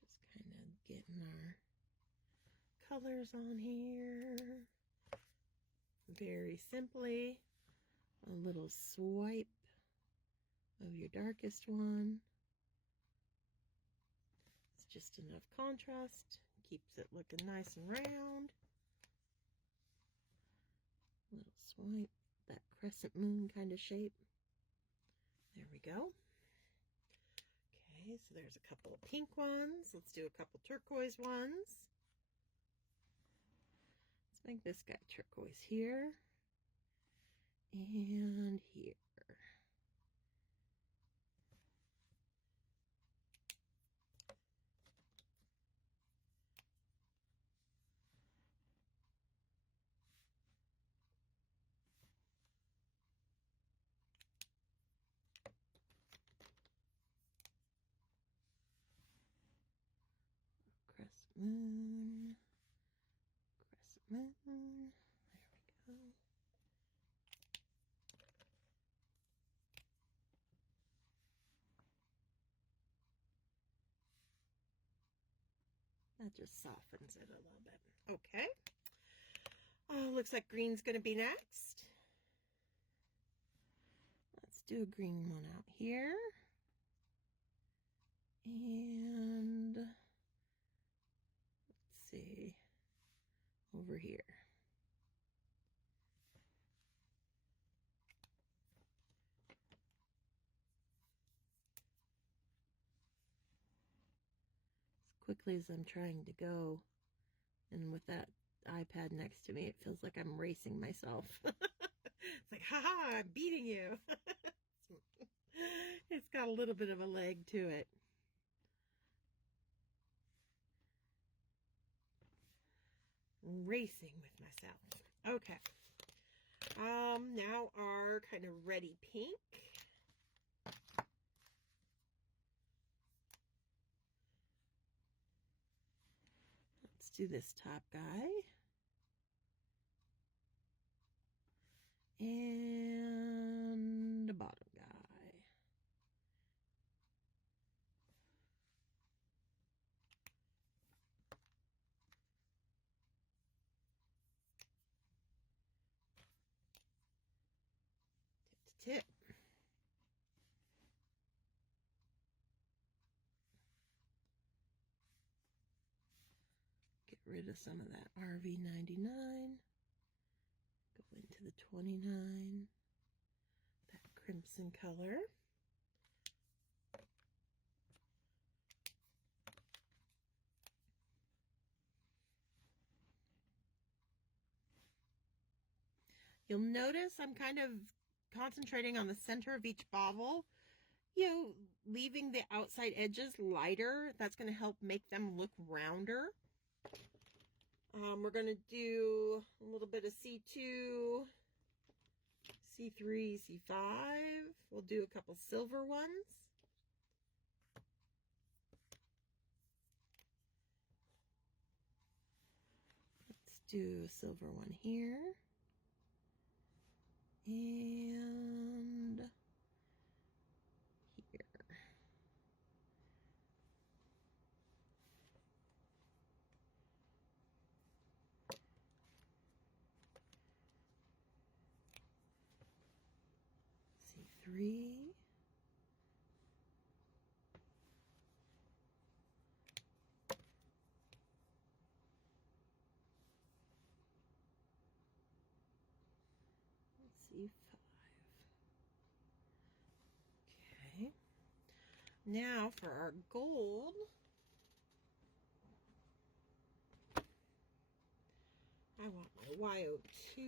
Just kind of getting our colors on here. Very simply, a little swipe of your darkest one. It's just enough contrast, keeps it looking nice and round. Little swipe, that crescent moon kind of shape. There we go. Okay, so there's a couple of pink ones. Let's do a couple turquoise ones. Let's make this guy turquoise here and here. Crescent moon, crescent moon. There we go. That just softens it a little bit. Okay. Looks like green's going to be next. Let's do a green one out here. And let's see, over here. As quickly as I'm trying to go, and with that iPad next to me, it feels like I'm racing myself. It's like, haha, I'm beating you. It's got a little bit of a leg to it. Racing with myself. Okay. Now our kind of ready pink. Let's do this top guy. And the bottom guy. Tip. Get rid of some of that RV99. Go into the 29. That crimson color. You'll notice I'm kind of concentrating on the center of each bobble, you know, leaving the outside edges lighter. That's going to help make them look rounder. We're going to do a little bit of C2, C3, C5. We'll do a couple silver ones. Let's do a silver one here. And here. C3. C5. Okay. Now for our gold. I want my YO2.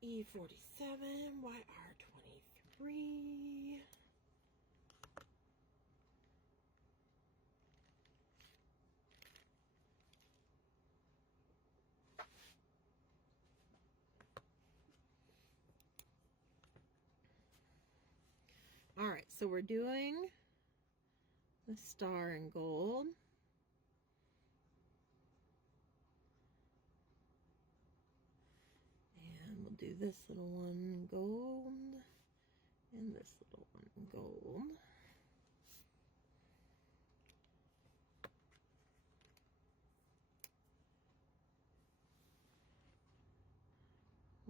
E47, YR23. All right, so we're doing the star in gold. And we'll do this little one in gold and this little one in gold.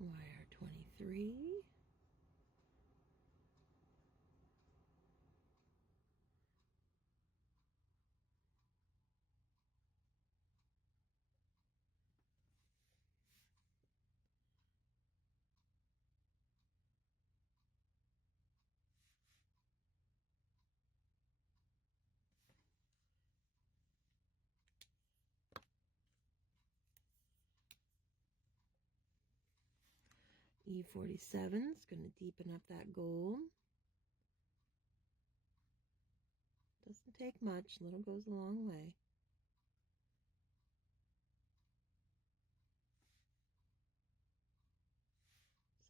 YR23. E47 is going to deepen up that gold. Doesn't take much, little goes a long way.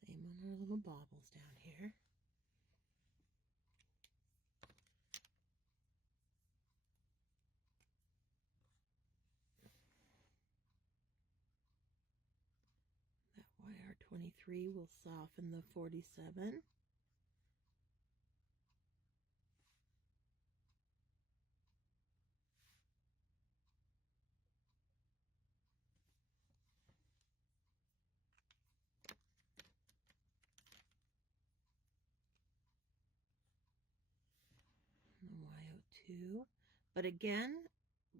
Same on our little baubles down here. That YR23 will soften the 47. And the Y02. But again,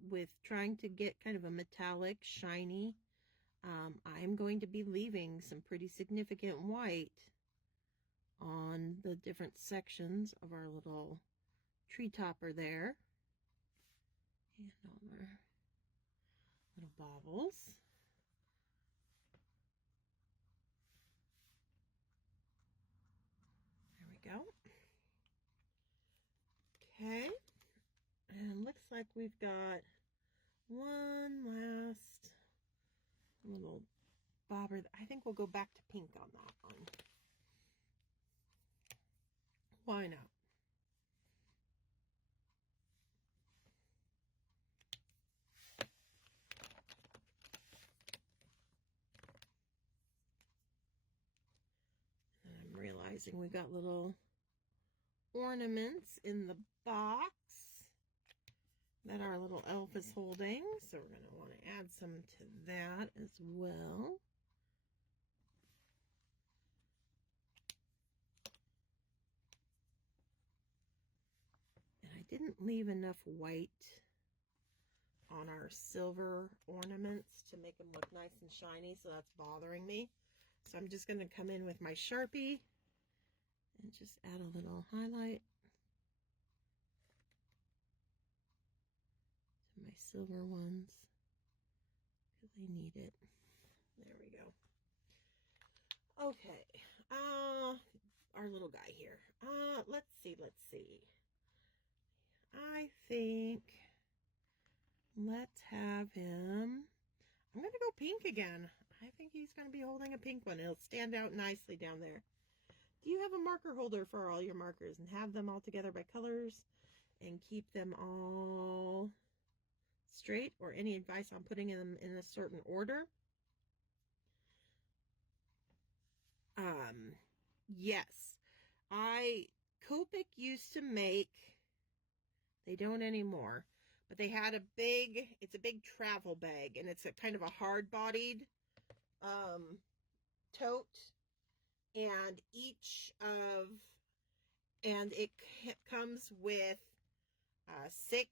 with trying to get kind of a metallic, shiny, I'm going to be leaving some pretty significant white on the different sections of our little tree topper there. And on our little baubles. There we go. Okay. And looks like we've got one last little bobber. I think we'll go back to pink on that one. Why not? And I'm realizing we've got little ornaments in the box that our little elf is holding, so we're going to want to add some to that as well. And I didn't leave enough white on our silver ornaments to make them look nice and shiny, so that's bothering me. So I'm just going to come in with my Sharpie and just add a little highlight to my silver ones because I need it. There we go. Okay, our little guy here. Let's see. I think let's have him. I'm going to go pink again. I think he's going to be holding a pink one. It'll stand out nicely down there. Do you have a marker holder for all your markers and have them all together by colors and keep them all straight, or any advice on putting them in a certain order? Yes. Copic used to make, they don't anymore, but they had it's a big travel bag, and it's a kind of a hard-bodied tote, and it comes with 6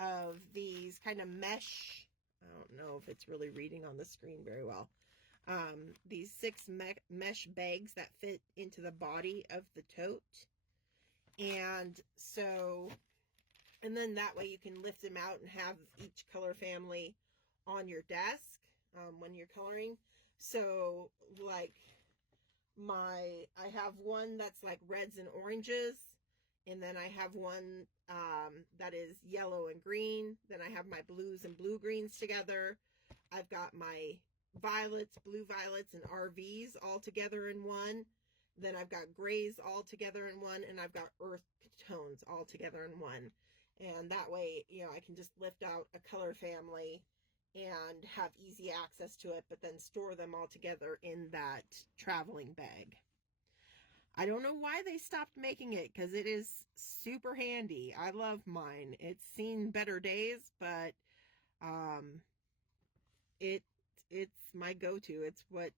of these kind of mesh, I don't know if it's really reading on the screen very well, these 6 mesh bags that fit into the body of the tote. And so, and then that way you can lift them out and have each color family on your desk when you're coloring. So like I have one that's like reds and oranges, and then I have one that is yellow and green. Then I have my blues and blue greens together. I've got my violets, blue violets, and RVs all together in one. Then I've got grays all together in one, and I've got earth tones all together in one. And that way, you know, I can just lift out a color family and have easy access to it, but then store them all together in that traveling bag. I don't know why they stopped making it, because it is super handy. I love mine. It's seen better days, but it's my go-to. It's what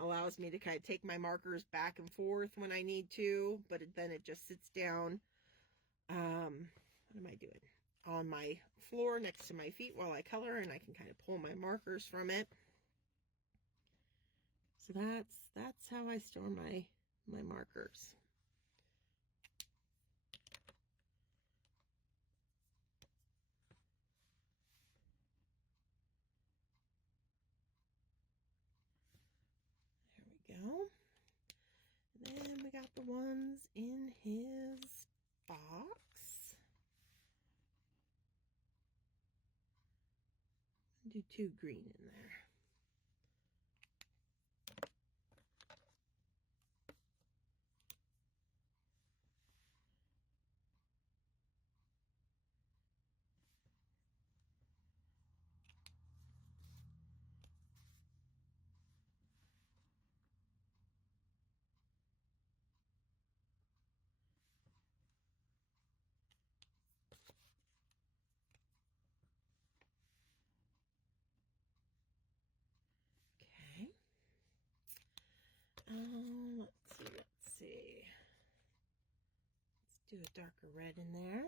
allows me to kind of take my markers back and forth when I need to, but then it just sits down, what am I doing, on my floor next to my feet while I color, and I can kind of pull my markers from it. So that's how I store my markers. go. Then we got the ones in his box. Do 2 green in there. Okay. Let's see. Let's do a darker red in there.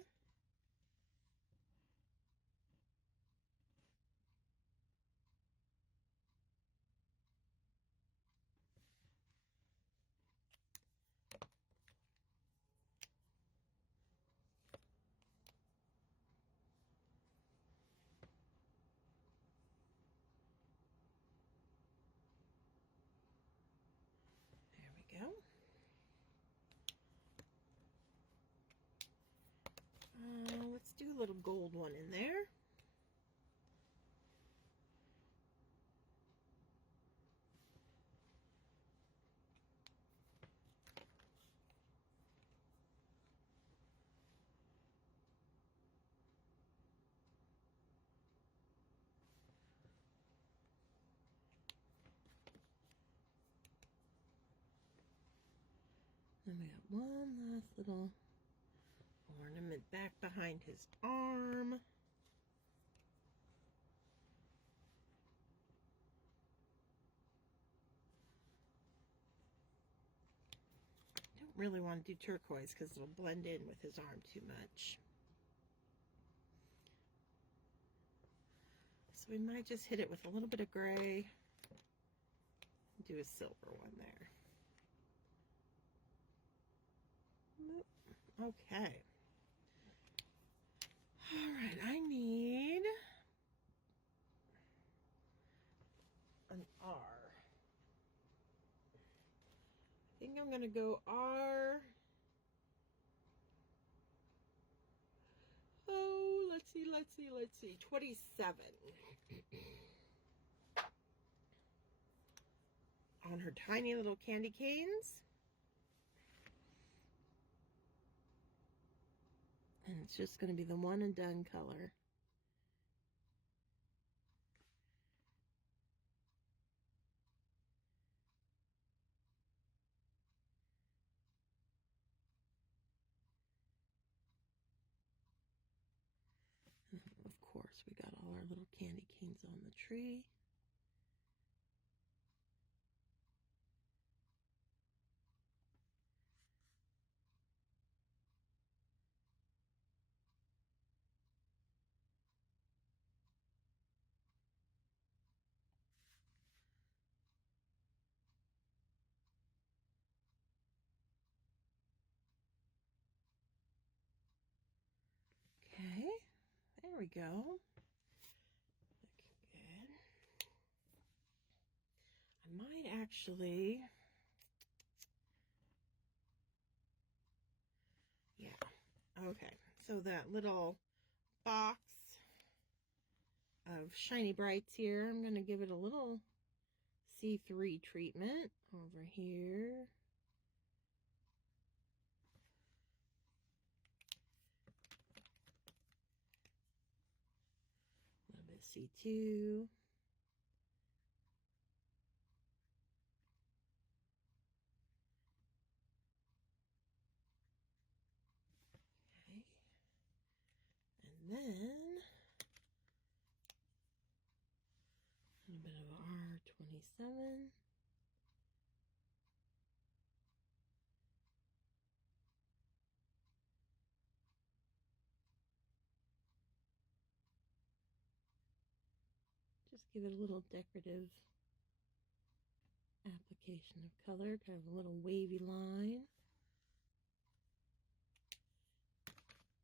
There we go. Let's do a little gold one in there. Then we got one last little ornament back behind his arm. Don't really want to do turquoise because it'll blend in with his arm too much. So we might just hit it with a little bit of gray. Do a silver one there. Okay. All right, I need an R. I think I'm going to go R. Oh, let's see. 27. On her tiny little candy canes. And it's just going to be the one and done color. Of course, we got all our little candy canes on the tree. Okay, there we go. Looking good. I might actually, yeah, okay. So that little box of Shiny Brights here, I'm going to give it a little C3 treatment over here. A little bit of C2. Okay. And then a little bit of R27. Just give it a little decorative application of color, kind of a little wavy line.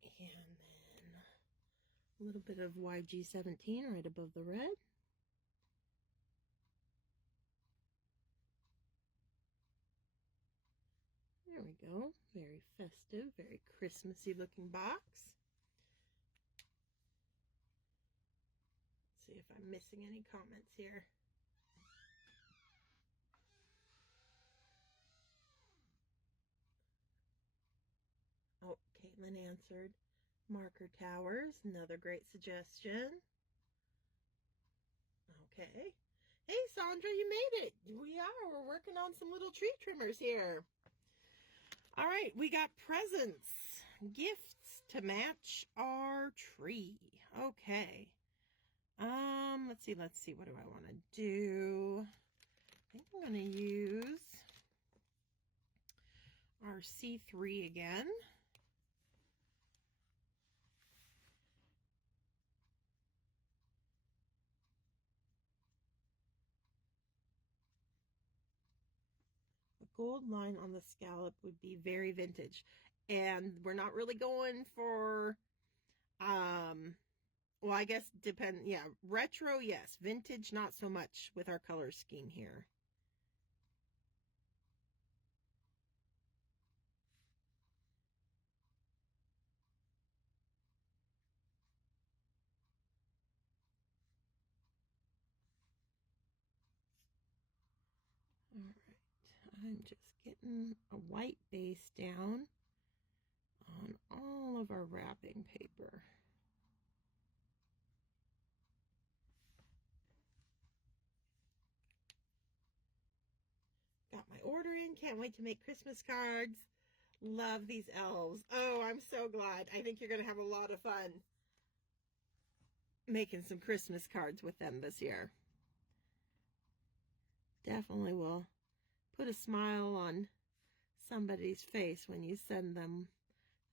And then a little bit of YG17 right above the red. There we go. Very festive, very Christmassy looking box. Let's see if I'm missing any comments here. Oh, Caitlin answered. Marker towers, another great suggestion. Okay. Hey, Sandra, you made it. We're working on some little tree trimmers here. All right, we got presents, gifts to match our tree. Okay. Let's see. What do I want to do? I think I'm going to use our C3 again. Gold line on the scallop would be very vintage, and we're not really going for well, I guess retro, yes, vintage not so much with our color scheme here. All right, I'm just getting a white base down on all of our wrapping paper. Got my order in. Can't wait to make Christmas cards. Love these elves. Oh, I'm so glad. I think you're going to have a lot of fun making some Christmas cards with them this year. Definitely will put a smile on somebody's face when you send them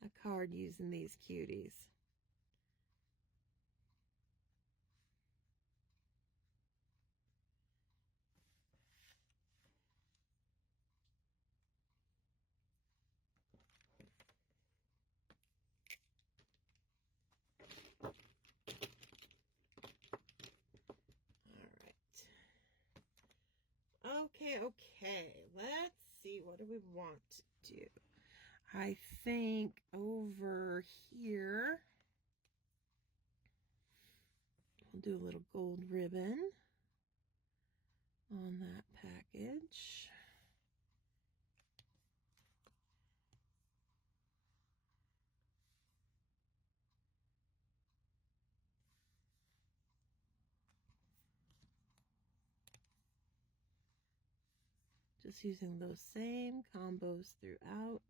a card using these cuties. Okay, let's see, what do we want to do? I think over here, I'll do a little gold ribbon on that package. Just using those same combos throughout.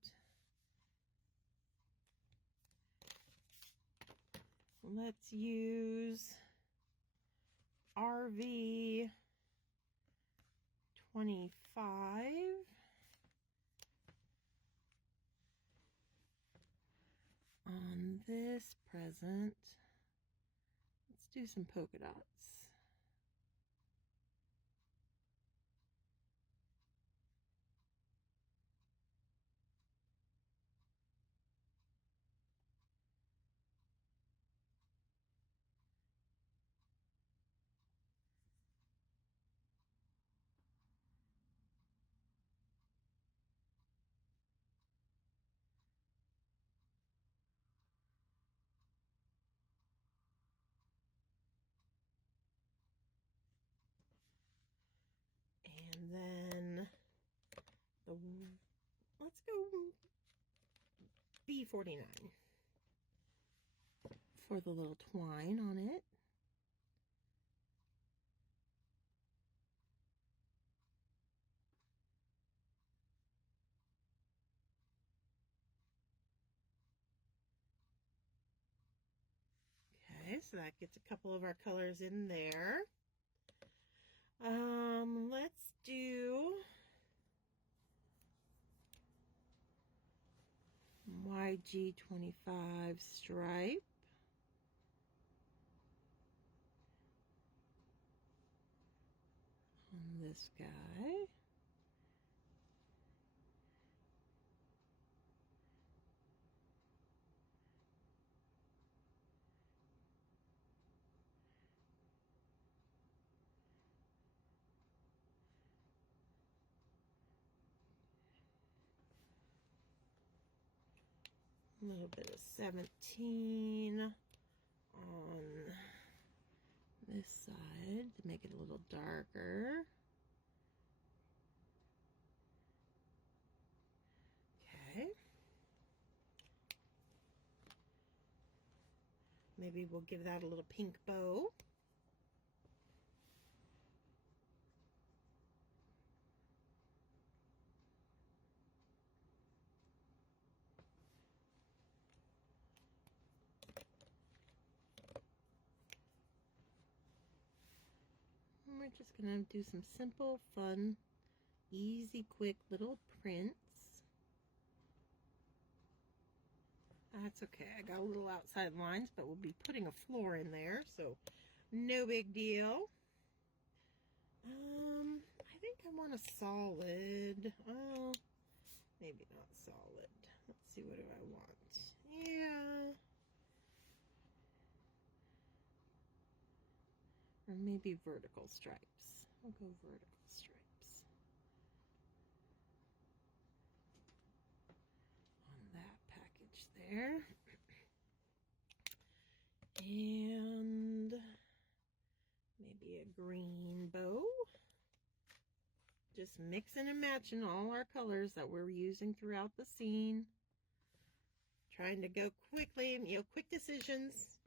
Let's use RV 25 on this present. Let's do some polka dots. And then let's go B49 for the little twine on it. Okay, so that gets a couple of our colors in there. Let's do YG25 stripe. On this guy. A little bit of 17 on this side to make it a little darker. Okay. Maybe we'll give that a little pink bow. And we're just going to do some simple, fun, easy, quick little prints. That's okay. I got a little outside lines, but we'll be putting a floor in there, so no big deal. I think I want a solid. Oh, maybe not solid. Let's see, what do I want? Yeah. Or maybe vertical stripes. I'll go vertical stripes on that package there. And maybe a green bow. Just mixing and matching all our colors that we're using throughout the scene. Trying to go quickly, quick decisions.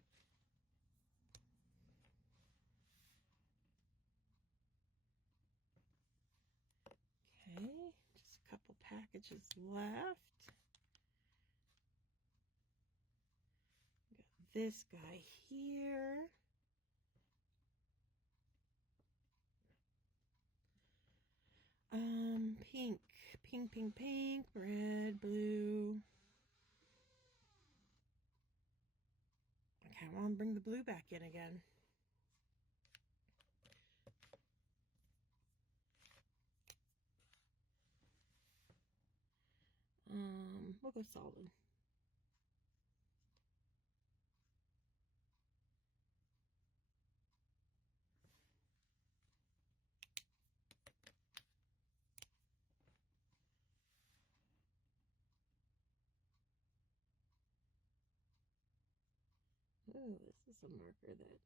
Okay, just a couple packages left. Got this guy here. Pink, pink, pink, pink, red, blue. Okay, I want to bring the blue back in again. We'll go solid. Oh, this is a marker that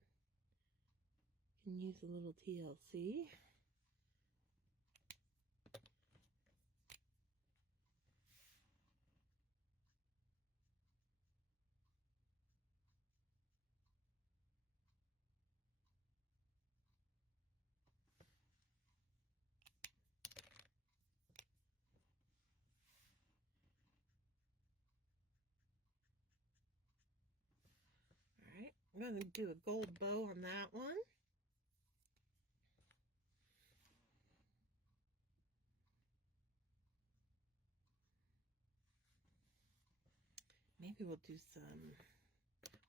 can use a little TLC. Alright, I'm going to do a gold bow on that one. Maybe we'll do some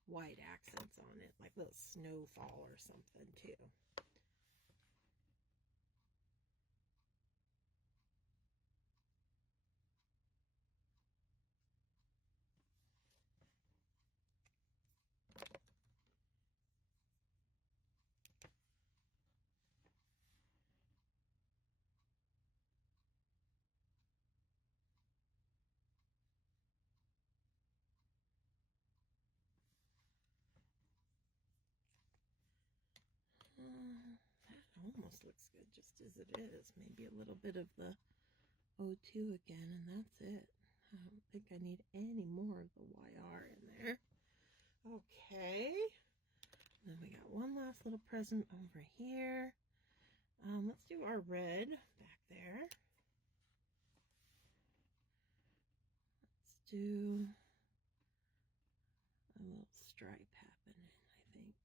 white accents on it, like a little snowfall or something too. That almost looks good just as it is. Maybe a little bit of the O2 again, and that's it. I don't think I need any more of the YR in there. Okay. Then we got one last little present over here. Let's do our red back there. Let's do a little stripe happening, I think.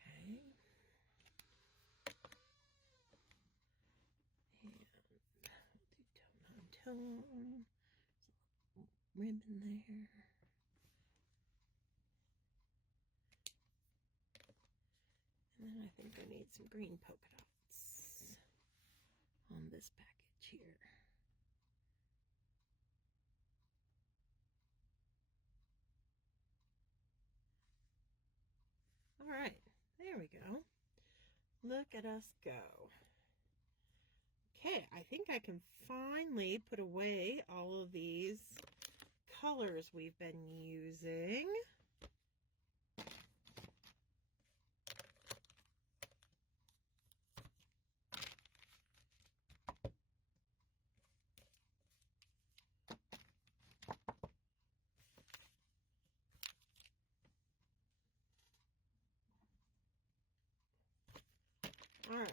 Okay. And we'll do tone on tone. Ribbon there. And then I think I need some green polka dots on this package here. Look at us go. Okay, I think I can finally put away all of these colors we've been using. All right,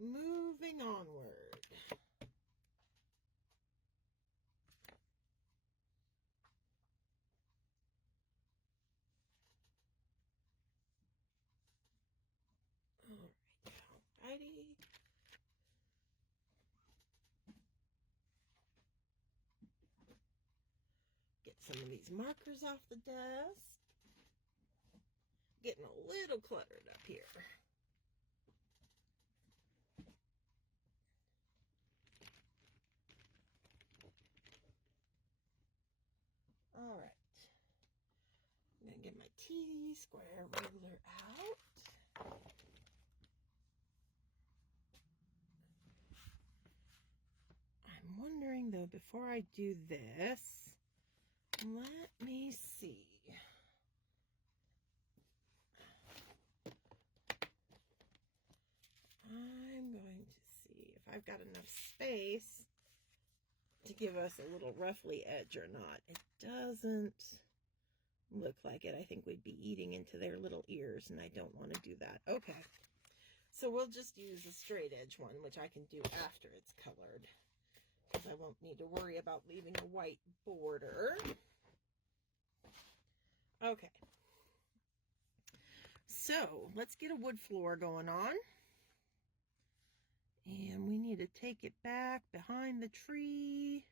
moving onward. Alrighty. Get some of these markers off the desk. Getting a little cluttered up here. All right. I'm going to get my T-square ruler out. I'm wondering, though, before I do this, let me see. I'm going to see if I've got enough space to give us a little roughly edge or not. It doesn't look like it. I think we'd be eating into their little ears, and I don't want to do that. Okay, so we'll just use a straight edge one, which I can do after it's colored, because I won't need to worry about leaving a white border. Okay, so let's get a wood floor going on. And we need to take it back behind the tree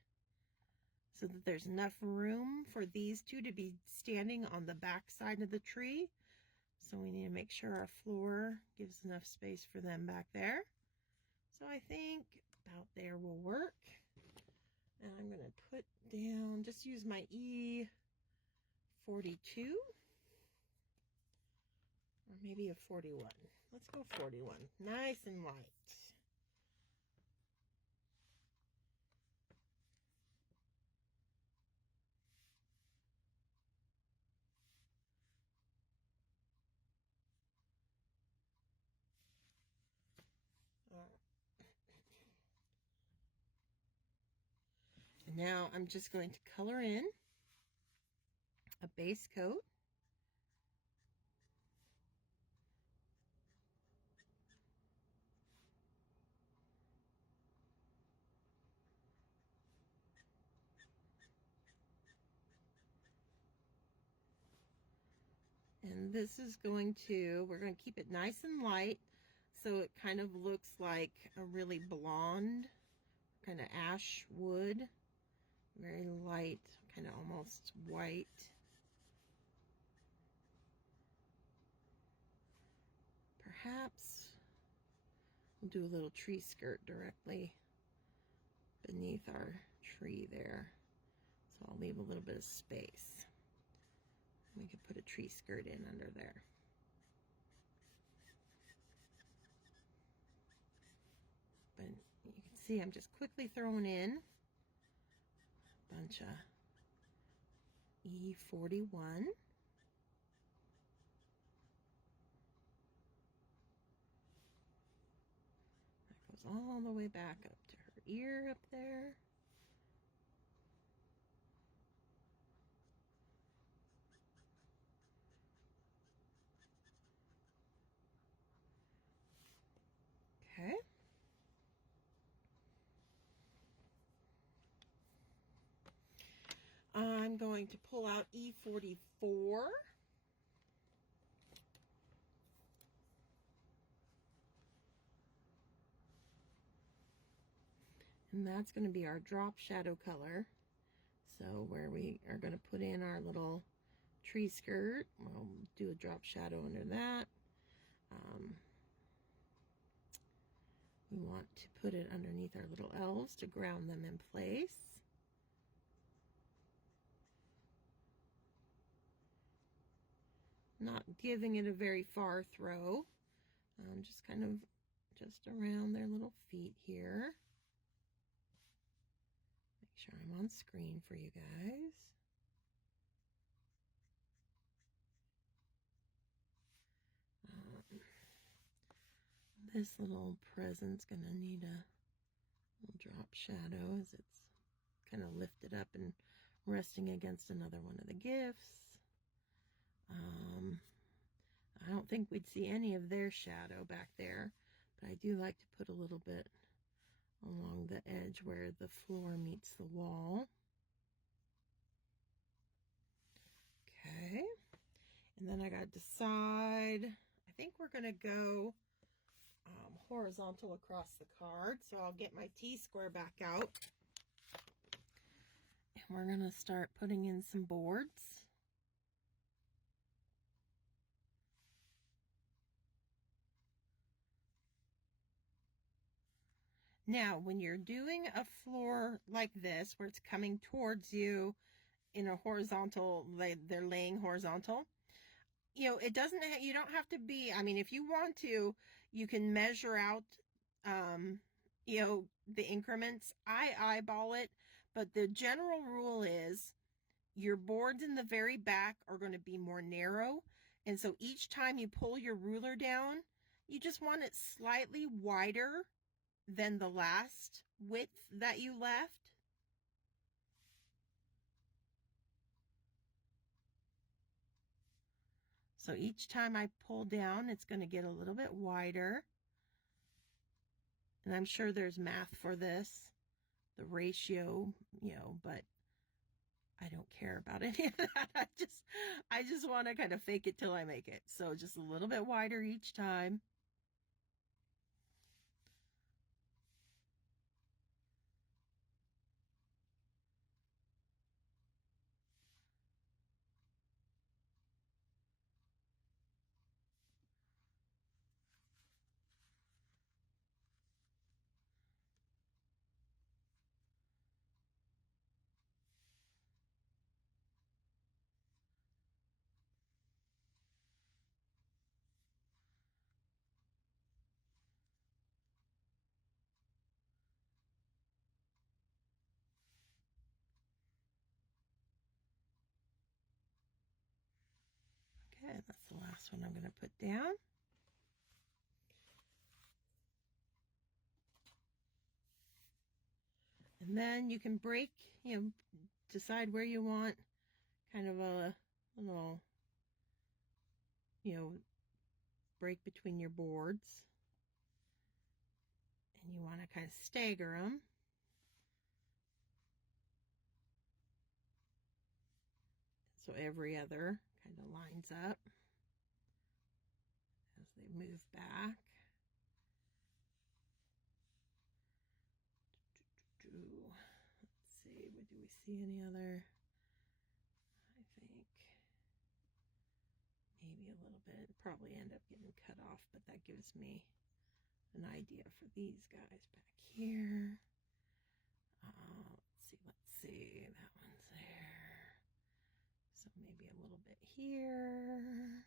so that there's enough room for these two to be standing on the back side of the tree. So we need to make sure our floor gives enough space for them back there. So I think about there will work. And I'm going to put down, just use my E42, or maybe a 41. Let's go 41, nice and light. And now I'm just going to color in a base coat. And this is going to, we're going to keep it nice and light so it kind of looks like a really blonde, kind of ash wood. Very light, kind of almost white. Perhaps we'll do a little tree skirt directly beneath our tree there. So I'll leave a little bit of space. We could put a tree skirt in under there. But you can see I'm just quickly throwing in a bunch of E41. That goes all the way back up to her ear up there. Okay. I'm going to pull out E44. And that's going to be our drop shadow color. So where we are going to put in our little tree skirt, we'll do a drop shadow under that. We want to put it underneath our little elves to ground them in place. Not giving it a very far throw, just kind of just around their little feet here. Make sure I'm on screen for you guys. This little present's gonna need a little drop shadow as it's kind of lifted up and resting against another one of the gifts. I don't think we'd see any of their shadow back there, but I do like to put a little bit along the edge where the floor meets the wall. Okay, and then I got to decide, I think we're going to go horizontal across the card, so I'll get my T-square back out. And we're going to start putting in some boards. Now, when you're doing a floor like this, where it's coming towards you in a horizontal, they're laying horizontal, you know, it doesn't, you don't have to be, I mean, if you want to, you can measure out, you know, the increments. I eyeball it, but the general rule is your boards in the very back are going to be more narrow. And so each time you pull your ruler down, you just want it slightly wider than the last width that you left. So each time I pull down, it's going to get a little bit wider. And I'm sure there's math for this, the ratio, you know, but I don't care about any of that. I just want to kind of fake it till I make it. So just a little bit wider each time. Okay, that's the last one I'm going to put down. And then you can break, you know, decide where you want kind of a little, you know, break between your boards. And you want to kind of stagger them. So every other kind of lines up as they move back. Let's see, do we see any other? I think maybe a little bit. Probably end up getting cut off, but that gives me an idea for these guys back here. Let's see, that one's there. So maybe a little bit here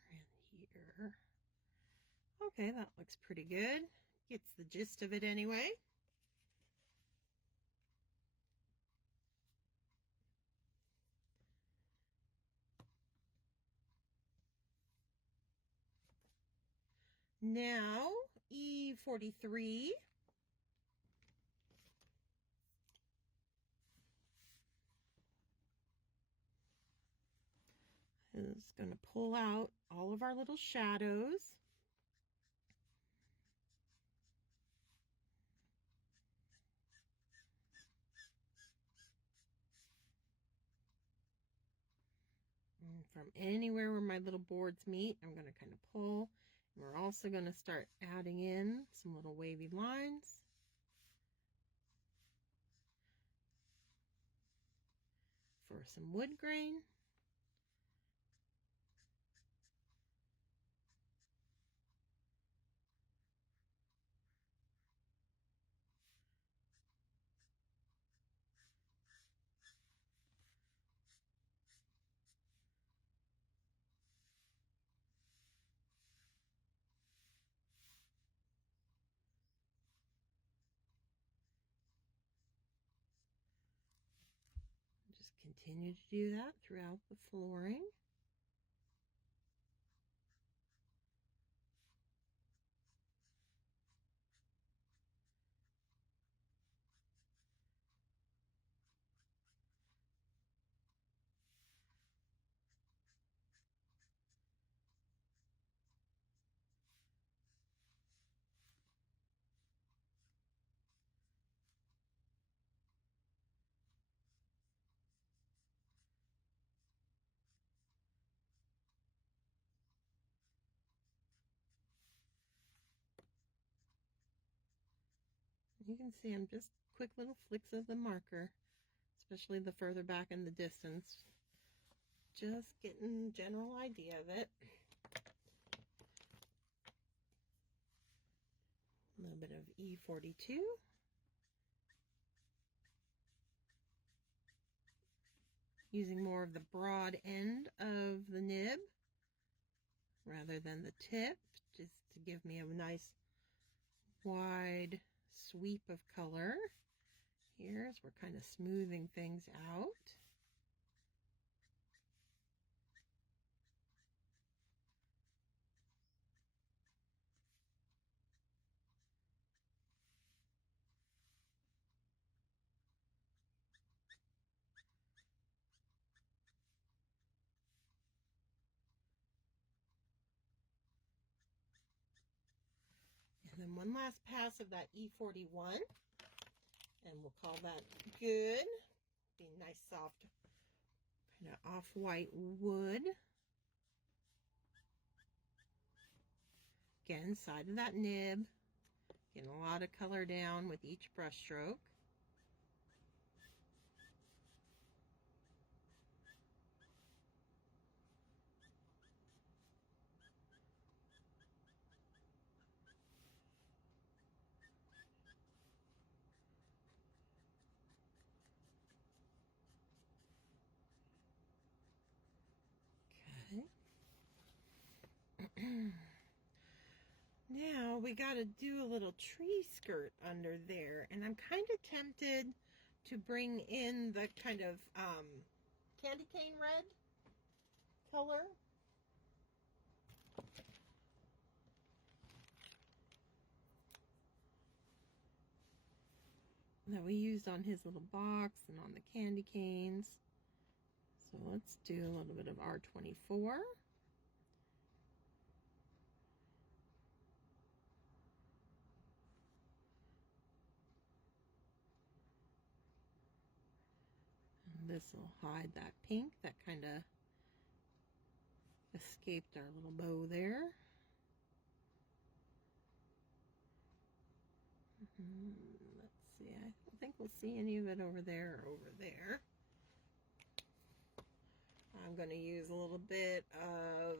and here. Okay, that looks pretty good. Gets the gist of it anyway. Now, E43. Is going to pull out all of our little shadows. And from anywhere where my little boards meet, I'm going to kind of pull. And we're also going to start adding in some little wavy lines. For some wood grain. Continue to do that throughout the flooring. You can see I'm just quick little flicks of the marker, especially the further back in the distance. Just getting a general idea of it. A little bit of E42. Using more of the broad end of the nib rather than the tip, just to give me a nice wide sweep of color here as we're kind of smoothing things out. And then one last pass of that E41, and we'll call that good. Be nice soft kind of off-white wood. Again, side of that nib, getting a lot of color down with each brush stroke. Okay. Now we got to do a little tree skirt under there, and I'm kind of tempted to bring in the kind of candy cane red color. That we used on his little box and on the candy canes. So let's do a little bit of R24. This will hide that pink that kind of escaped our little bow there. Let's see, I don't think we'll see any of it over there or over there. I'm going to use a little bit of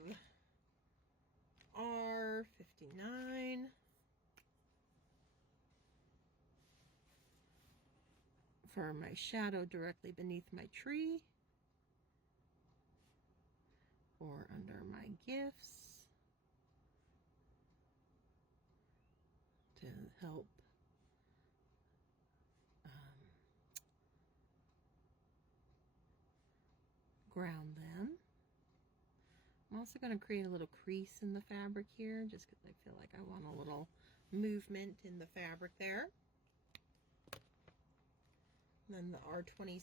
R59. For my shadow directly beneath my tree, or under my gifts, to help ground them. I'm also going to create a little crease in the fabric here, just because I feel like I want a little movement in the fabric there. Then the R27.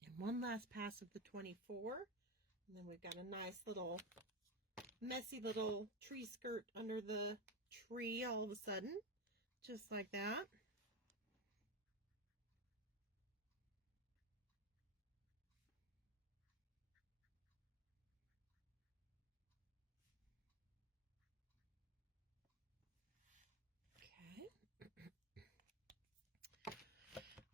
And one last pass of the 24. And then we've got a nice little, messy little tree skirt under the tree all of a sudden, just like that.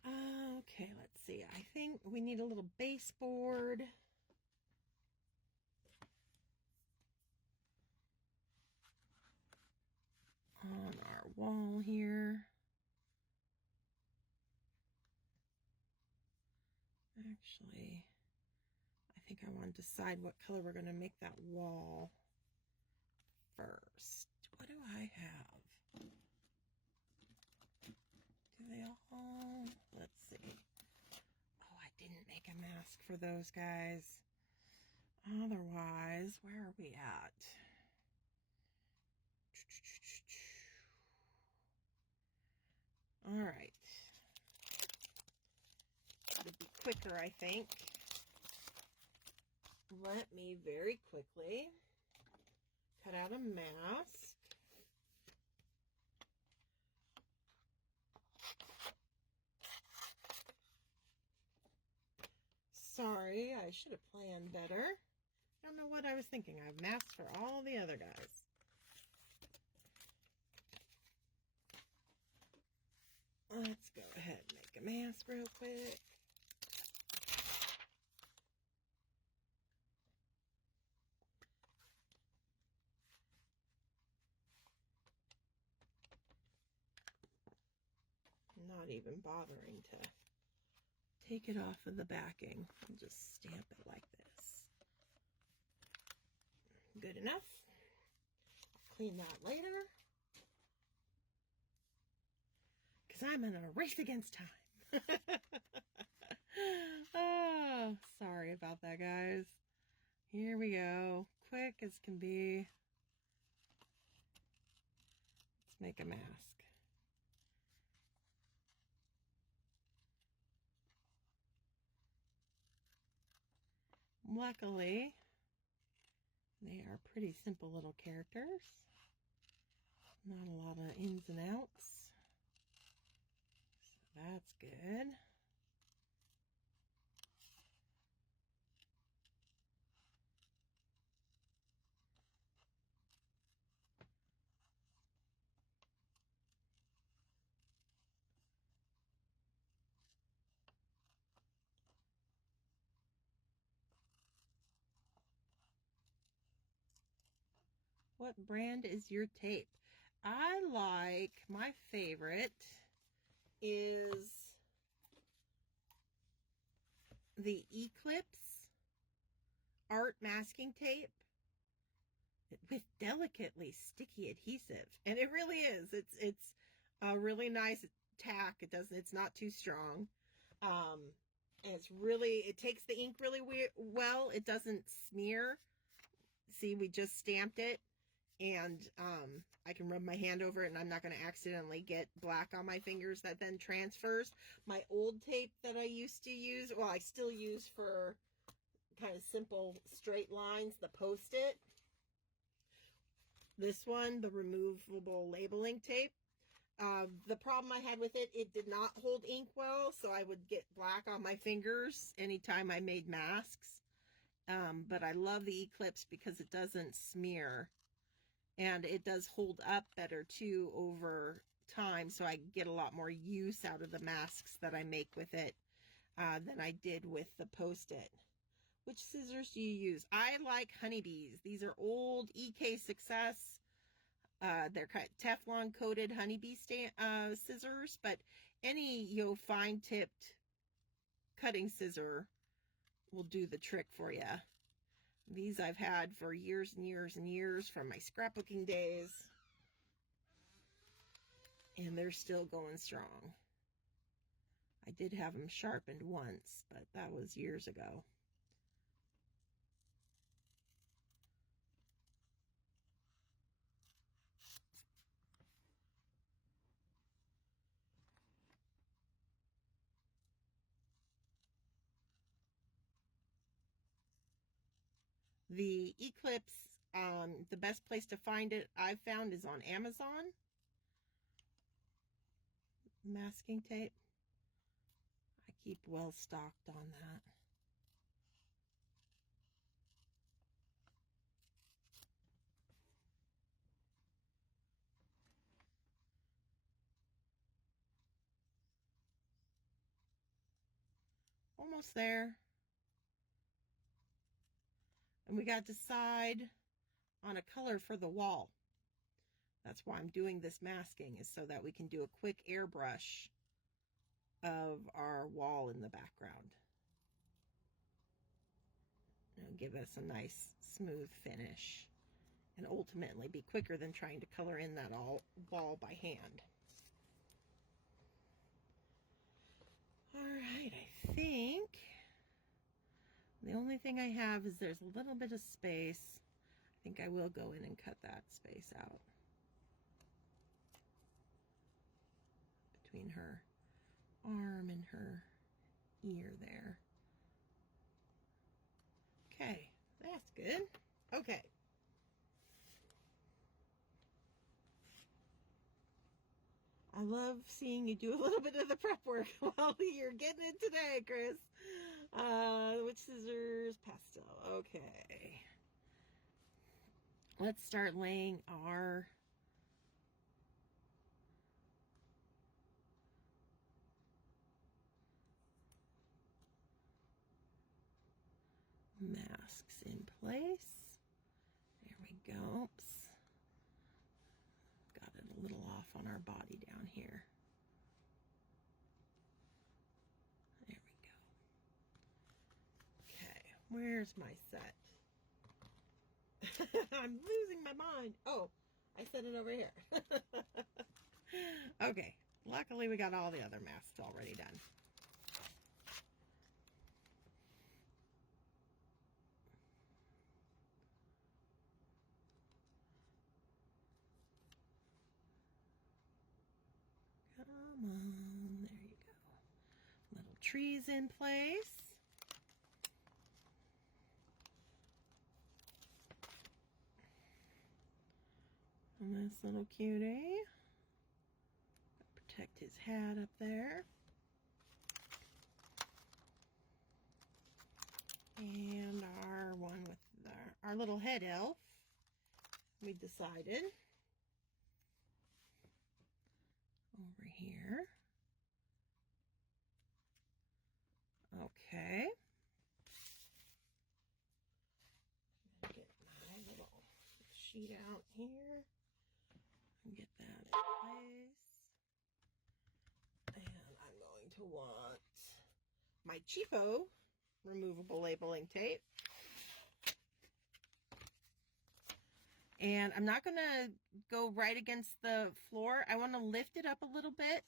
Okay, let's see. I think we need a little baseboard. On our wall here. Actually, I think I want to decide what color we're going to make that wall first. What do I have? Do they all? Let's see. Oh, I didn't make a mask for those guys. Otherwise, where are we at? All right. It'll be quicker, I think. Let me very quickly cut out a mask. Sorry, I should have planned better. I don't know what I was thinking. I have masks for all the other guys. Let's go ahead and make a mask real quick. I'm not even bothering to take it off of the backing. I'll just stamp it like this. Good enough. I'll clean that later. Because I'm in a race against time. Oh, sorry about that, guys. Here we go. Quick as can be. Let's make a mask. Luckily, they are pretty simple little characters. Not a lot of ins and outs. So that's good. What brand is your tape? I like, my favorite is the Eclipse Art Masking Tape with delicately sticky adhesive. And it really is. It's a really nice tack. It's not too strong. It takes the ink really well. It doesn't smear. See, we just stamped it. And I can rub my hand over it and I'm not going to accidentally get black on my fingers that then transfers. My old tape that I used to use, well, I still use for kind of simple straight lines, the Post-it. This one, the removable labeling tape. The problem I had with it, it did not hold ink well, so I would get black on my fingers anytime I made masks. But I love the Eclipse because it doesn't smear. And it does hold up better too over time, so I get a lot more use out of the masks that I make with it than I did with the Post-it. Which scissors do you use? I like honeybees. These are old EK Success. They're Teflon coated honeybee scissors, but any fine tipped cutting scissor will do the trick for you. These I've had for years and years and years from my scrapbooking days. And they're still going strong. I did have them sharpened once, but that was years ago. The Eclipse, the best place to find it I've found is on Amazon. Masking tape. I keep well stocked on that. Almost there. And we got to decide on a color for the wall. That's why I'm doing this masking, is so that we can do a quick airbrush of our wall in the background. It'll give us a nice smooth finish and ultimately be quicker than trying to color in that ball by hand. All right, I think the only thing I have is there's a little bit of space. I think I will go in and cut that space out between her arm and her ear there. Okay, that's good. Okay. I love seeing you do a little bit of the prep work while you're getting it today, Chris. Which scissors? Pastel. Okay. Let's start laying our masks in place. There we go. Oops. Got it a little off on our body down here. There we go. Okay, where's my set? I'm losing my mind. Oh, I set it over here. Okay, luckily we got all the other masks already done. Come on, there you go. Little trees in place. And this little cutie. Protect his hat up there. And our one with our little head elf, we decided. Over here. Okay. Get my little sheet out here. Get that in place. And I'm going to want my cheapo removable labeling tape. And I'm not going to go right against the floor. I want to lift it up a little bit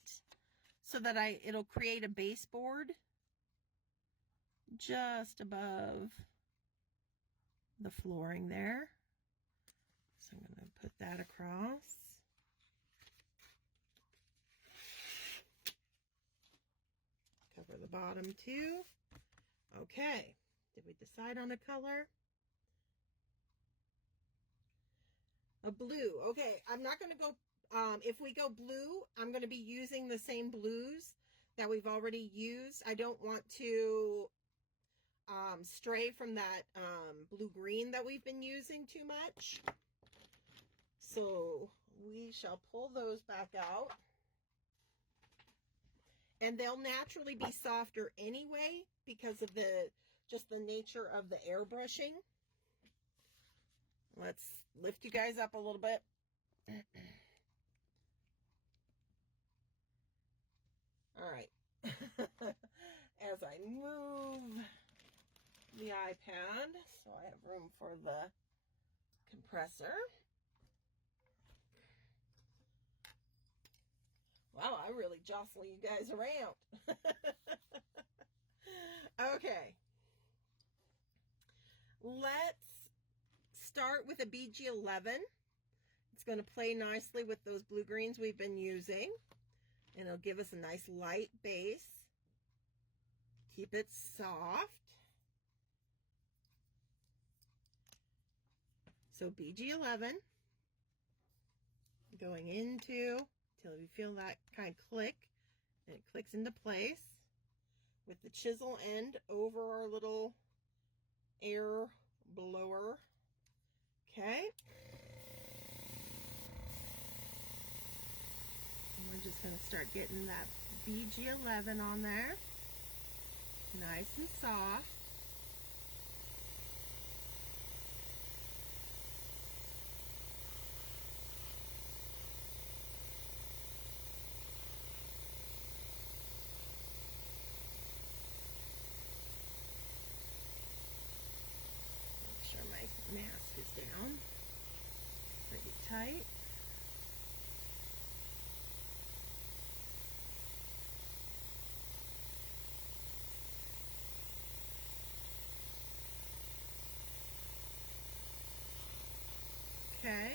so that it'll create a baseboard just above the flooring there. So I'm going to put that across. Cover the bottom too. Okay, did we decide on a color? A blue. Okay, I'm not going to go, if we go blue, I'm going to be using the same blues that we've already used. I don't want to stray from that blue-green that we've been using too much. So we shall pull those back out. And they'll naturally be softer anyway because of just the nature of the airbrushing. Let's lift you guys up a little bit. All right. As I move the iPad, so I have room for the compressor. Wow, I really jostle you guys around. Okay. Let's start with a BG11. It's going to play nicely with those blue greens we've been using. And it'll give us a nice light base. Keep it soft. So BG11. Going into till you feel that kind of click. And it clicks into place. With the chisel end over our little air blower. Okay. And we're just going to start getting that BG11 on there. Nice and soft. tight. Okay.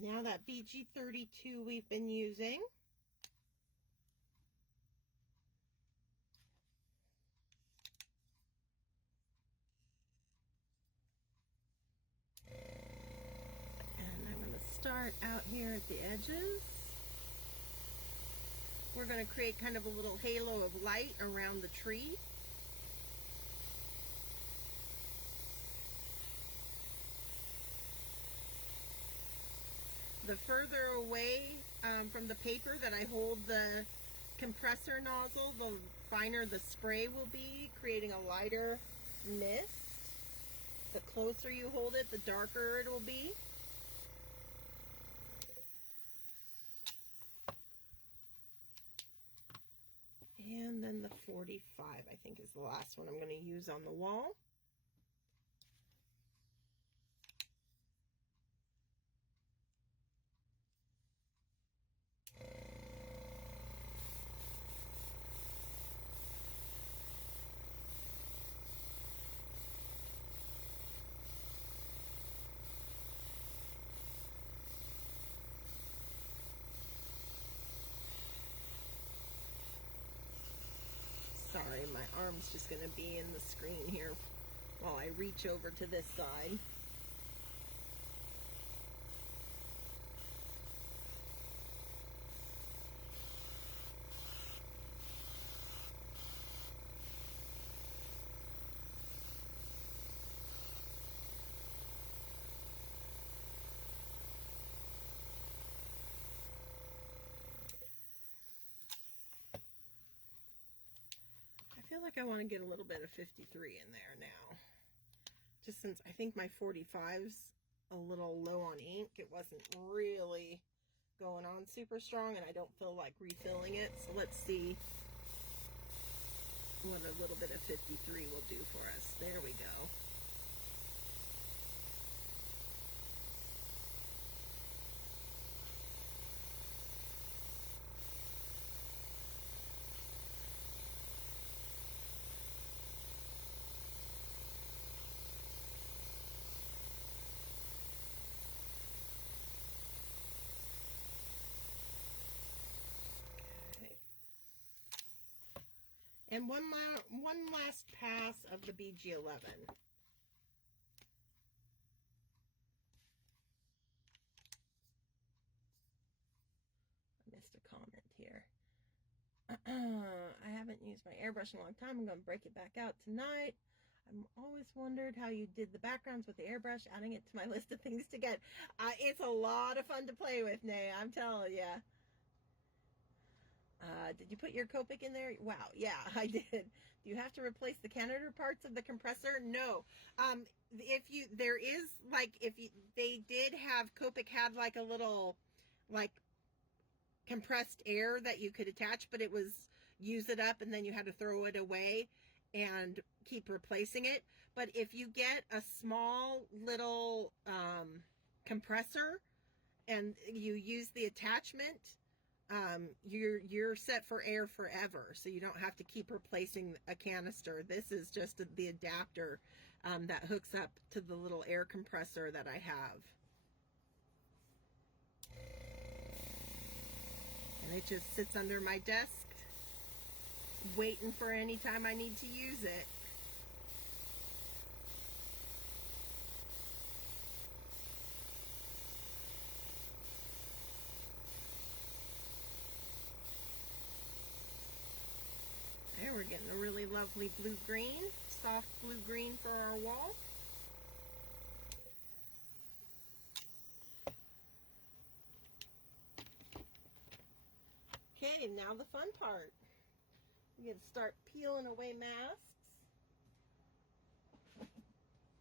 Now that BG32 we've been using, and I'm going to start out here at the edges. We're going to create kind of a little halo of light around the tree. The further away from the paper that I hold the compressor nozzle, the finer the spray will be, creating a lighter mist. The closer you hold it, the darker it will be. And then the 45, I think, is the last one I'm going to use on the wall. Sorry, my arm's just going to be in the screen here while I reach over to this side. I feel like I want to get a little bit of 53 in there now. Just since I think my 45's a little low on ink. It wasn't really going on super strong, and I don't feel like refilling it. So let's see what a little bit of 53 will do for us. There we go. And one last pass of the BG11. I missed a comment here. I haven't used my airbrush in a long time. I'm going to break it back out tonight. I've always wondered how you did the backgrounds with the airbrush, adding it to my list of things to get. It's a lot of fun to play with, Nay, I'm telling you. Did you put your Copic in there? Wow, yeah, I did. Do you have to replace the canister parts of the compressor? No. They did have, Copic had like a little, like, compressed air that you could attach, but it was use it up and then you had to throw it away and keep replacing it. But if you get a small little compressor and you use the attachment, you're set for air forever, so you don't have to keep replacing a canister. This is just the adapter that hooks up to the little air compressor that I have. And it just sits under my desk waiting for any time I need to use it. There, we're getting a really lovely blue-green, soft blue-green for our wall. Okay, now the fun part. We get to start peeling away masks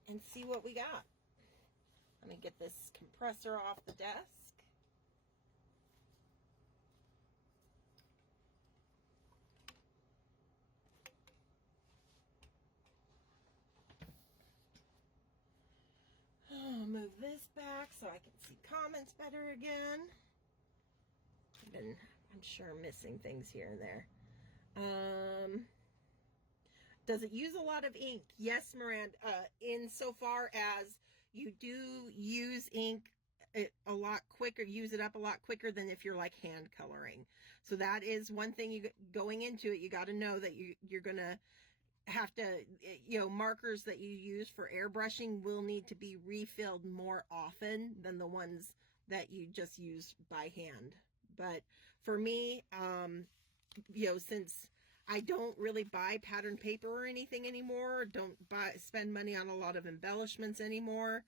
and see what we got. Let me get this compressor off the desk. so I can see comments better again. I'm sure missing things here and there. Does it use a lot of ink? Yes, Miranda, insofar as you do use ink a lot quicker, use it up a lot quicker than if you're like hand coloring. So that is one thing going into it, you got to know that you're going to have to, markers that you use for airbrushing will need to be refilled more often than the ones that you just use by hand. But for me, since I don't really buy pattern paper or anything anymore, don't spend money on a lot of embellishments anymore,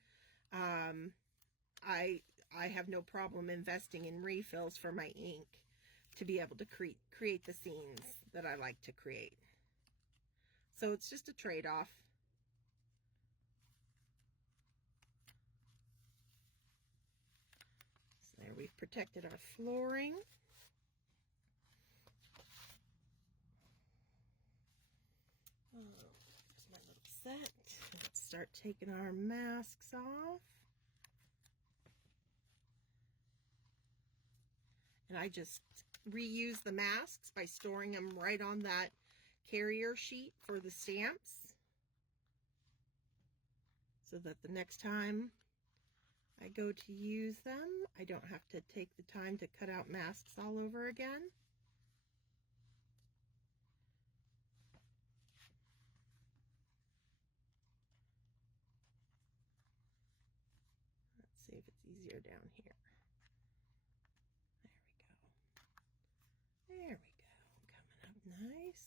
I have no problem investing in refills for my ink to be able to create the scenes that I like to create. So it's just a trade-off. So there, we've protected our flooring. Oh, there's my little set. Let's start taking our masks off. And I just reuse the masks by storing them right on that carrier sheet for the stamps, so that the next time I go to use them, I don't have to take the time to cut out masks all over again. Let's see if it's easier down here. There we go. Coming up nice.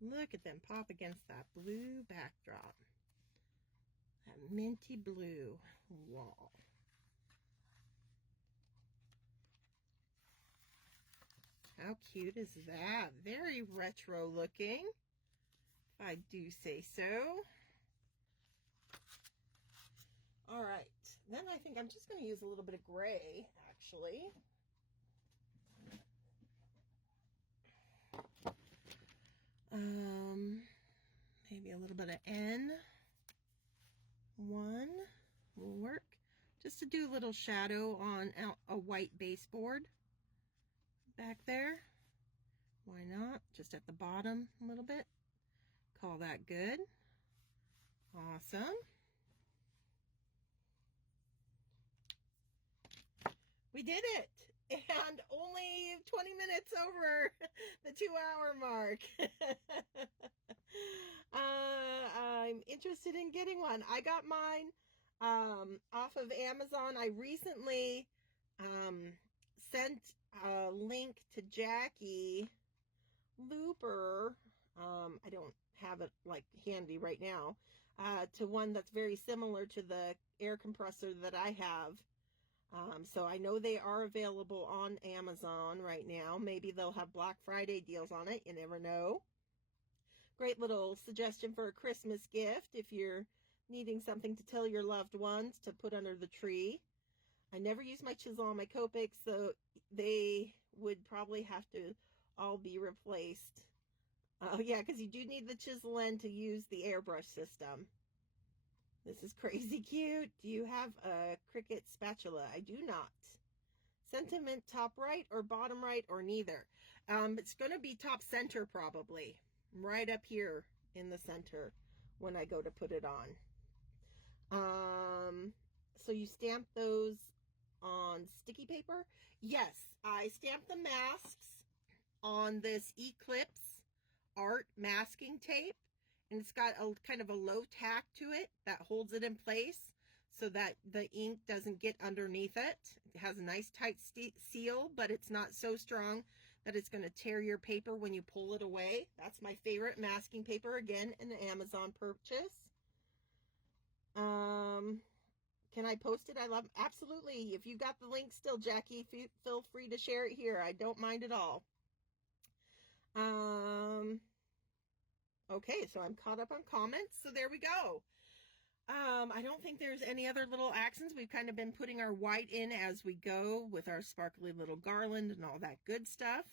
Look at them pop against that blue backdrop. That minty blue wall. How cute is that? Very retro looking, if I do say so. All right, then I think I'm just going to use a little bit of gray, actually. Maybe a little bit of N1 will work, just to do a little shadow on a white baseboard back there. Why not? Just at the bottom a little bit. Call that good. Awesome. We did it, and only 20 minutes over the 2-hour mark. I'm interested in getting one. I got mine off of Amazon. I recently sent a link to Jackie Looper. I don't have it like handy right now, to one that's very similar to the air compressor that I have. So I know they are available on Amazon right now. Maybe they'll have Black Friday deals on it. You never know. Great little suggestion for a Christmas gift if you're needing something to tell your loved ones to put under the tree. I never use my chisel on my Copic, so they would probably have to all be replaced. Yeah, because you do need the chisel end to use the airbrush system. This is crazy cute. Do you have a Cricut spatula? I do not. Sentiment top right or bottom right or neither? It's going to be top center probably. Right up here in the center when I go to put it on. So you stamp those on sticky paper? Yes, I stamped the masks on this Eclipse art masking tape, and it's got a kind of a low tack to it that holds it in place so that the ink doesn't get underneath it. It has a nice tight seal, but it's not so strong that it's going to tear your paper when you pull it away. That's my favorite masking paper, again, an Amazon purchase. Can I post it? I love, absolutely. If you got the link still, Jackie, feel free to share it here. I don't mind at all. Okay, so I'm caught up on comments, so there we go. I don't think there's any other little accents. We've kind of been putting our white in as we go with our sparkly little garland and all that good stuff.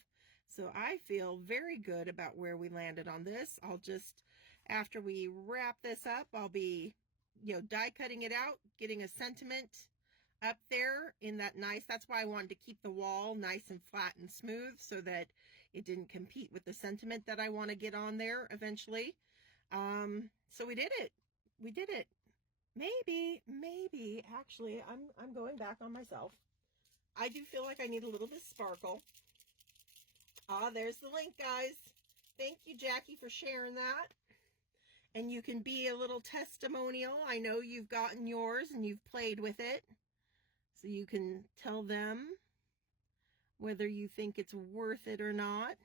So I feel very good about where we landed on this. I'll just, after we wrap this up, I'll be die cutting it out, getting a sentiment up there in that nice. That's why I wanted to keep the wall nice and flat and smooth so that it didn't compete with the sentiment that I want to get on there eventually. So we did it. We did it. Maybe, actually, I'm going back on myself. I do feel like I need a little bit of sparkle. There's the link, guys. Thank you, Jackie, for sharing that. And you can be a little testimonial. I know you've gotten yours and you've played with it. So you can tell them whether you think it's worth it or not.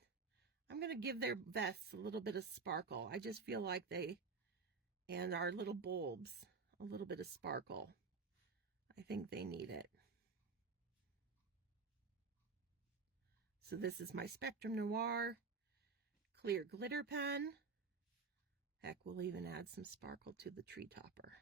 I'm going to give their vests a little bit of sparkle. I just feel like and our little bulbs, a little bit of sparkle. I think they need it. So this is my Spectrum Noir clear glitter pen. Heck, we'll even add some sparkle to the tree topper.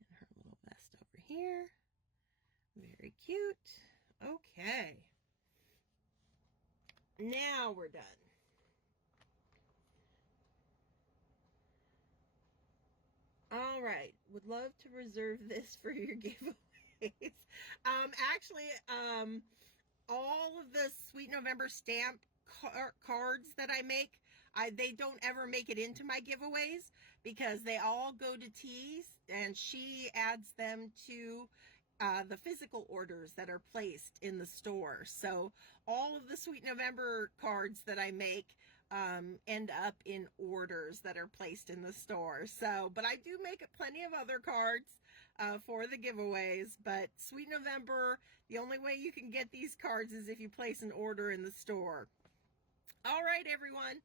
And her little vest over here. Very cute. Okay. Now we're done. All right. Would love to reserve this for your giveaways. Actually, all of the Sweet November stamp cards that I make, they don't ever make it into my giveaways because they all go to Tees, and she adds them to the physical orders that are placed in the store. So all of the Sweet November cards that I make end up in orders that are placed in the store. So, but I do make plenty of other cards for the giveaways, but Sweet November, the only way you can get these cards is if you place an order in the store. All right, everyone.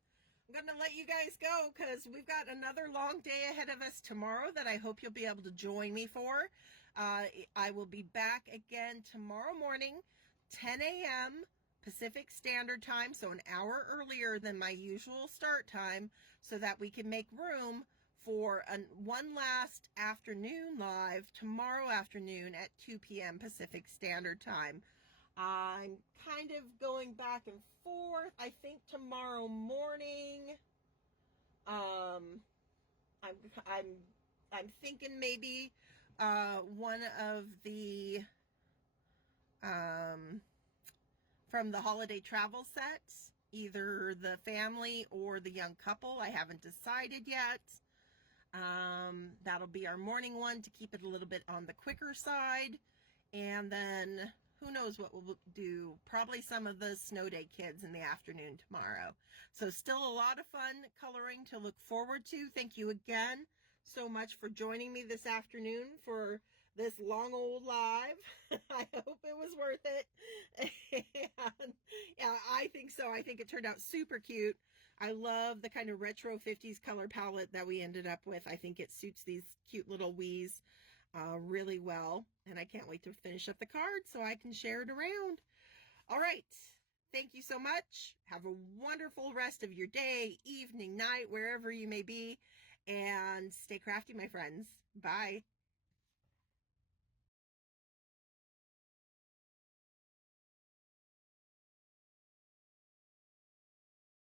I'm going to let you guys go because we've got another long day ahead of us tomorrow that I hope you'll be able to join me for. I will be back again tomorrow morning, 10 a.m. Pacific Standard Time, so an hour earlier than my usual start time, so that we can make room for one last afternoon live tomorrow afternoon at 2 p.m. Pacific Standard Time. I'm kind of going back and forth. I think tomorrow morning, I'm thinking maybe one of the from the holiday travel sets, either the family or the young couple. I haven't decided yet. That'll be our morning one to keep it a little bit on the quicker side. And then who knows what we'll do. Probably some of the snow day kids in the afternoon tomorrow. So still a lot of fun coloring to look forward to. Thank you again so much for joining me this afternoon for this long old live. I hope it was worth it. And, yeah, I think so. I think it turned out super cute. I love the kind of retro 50s color palette that we ended up with. I think it suits these cute little wees really well. And I can't wait to finish up the card so I can share it around. All right. Thank you so much. Have a wonderful rest of your day, evening, night, wherever you may be. And stay crafty, my friends. Bye.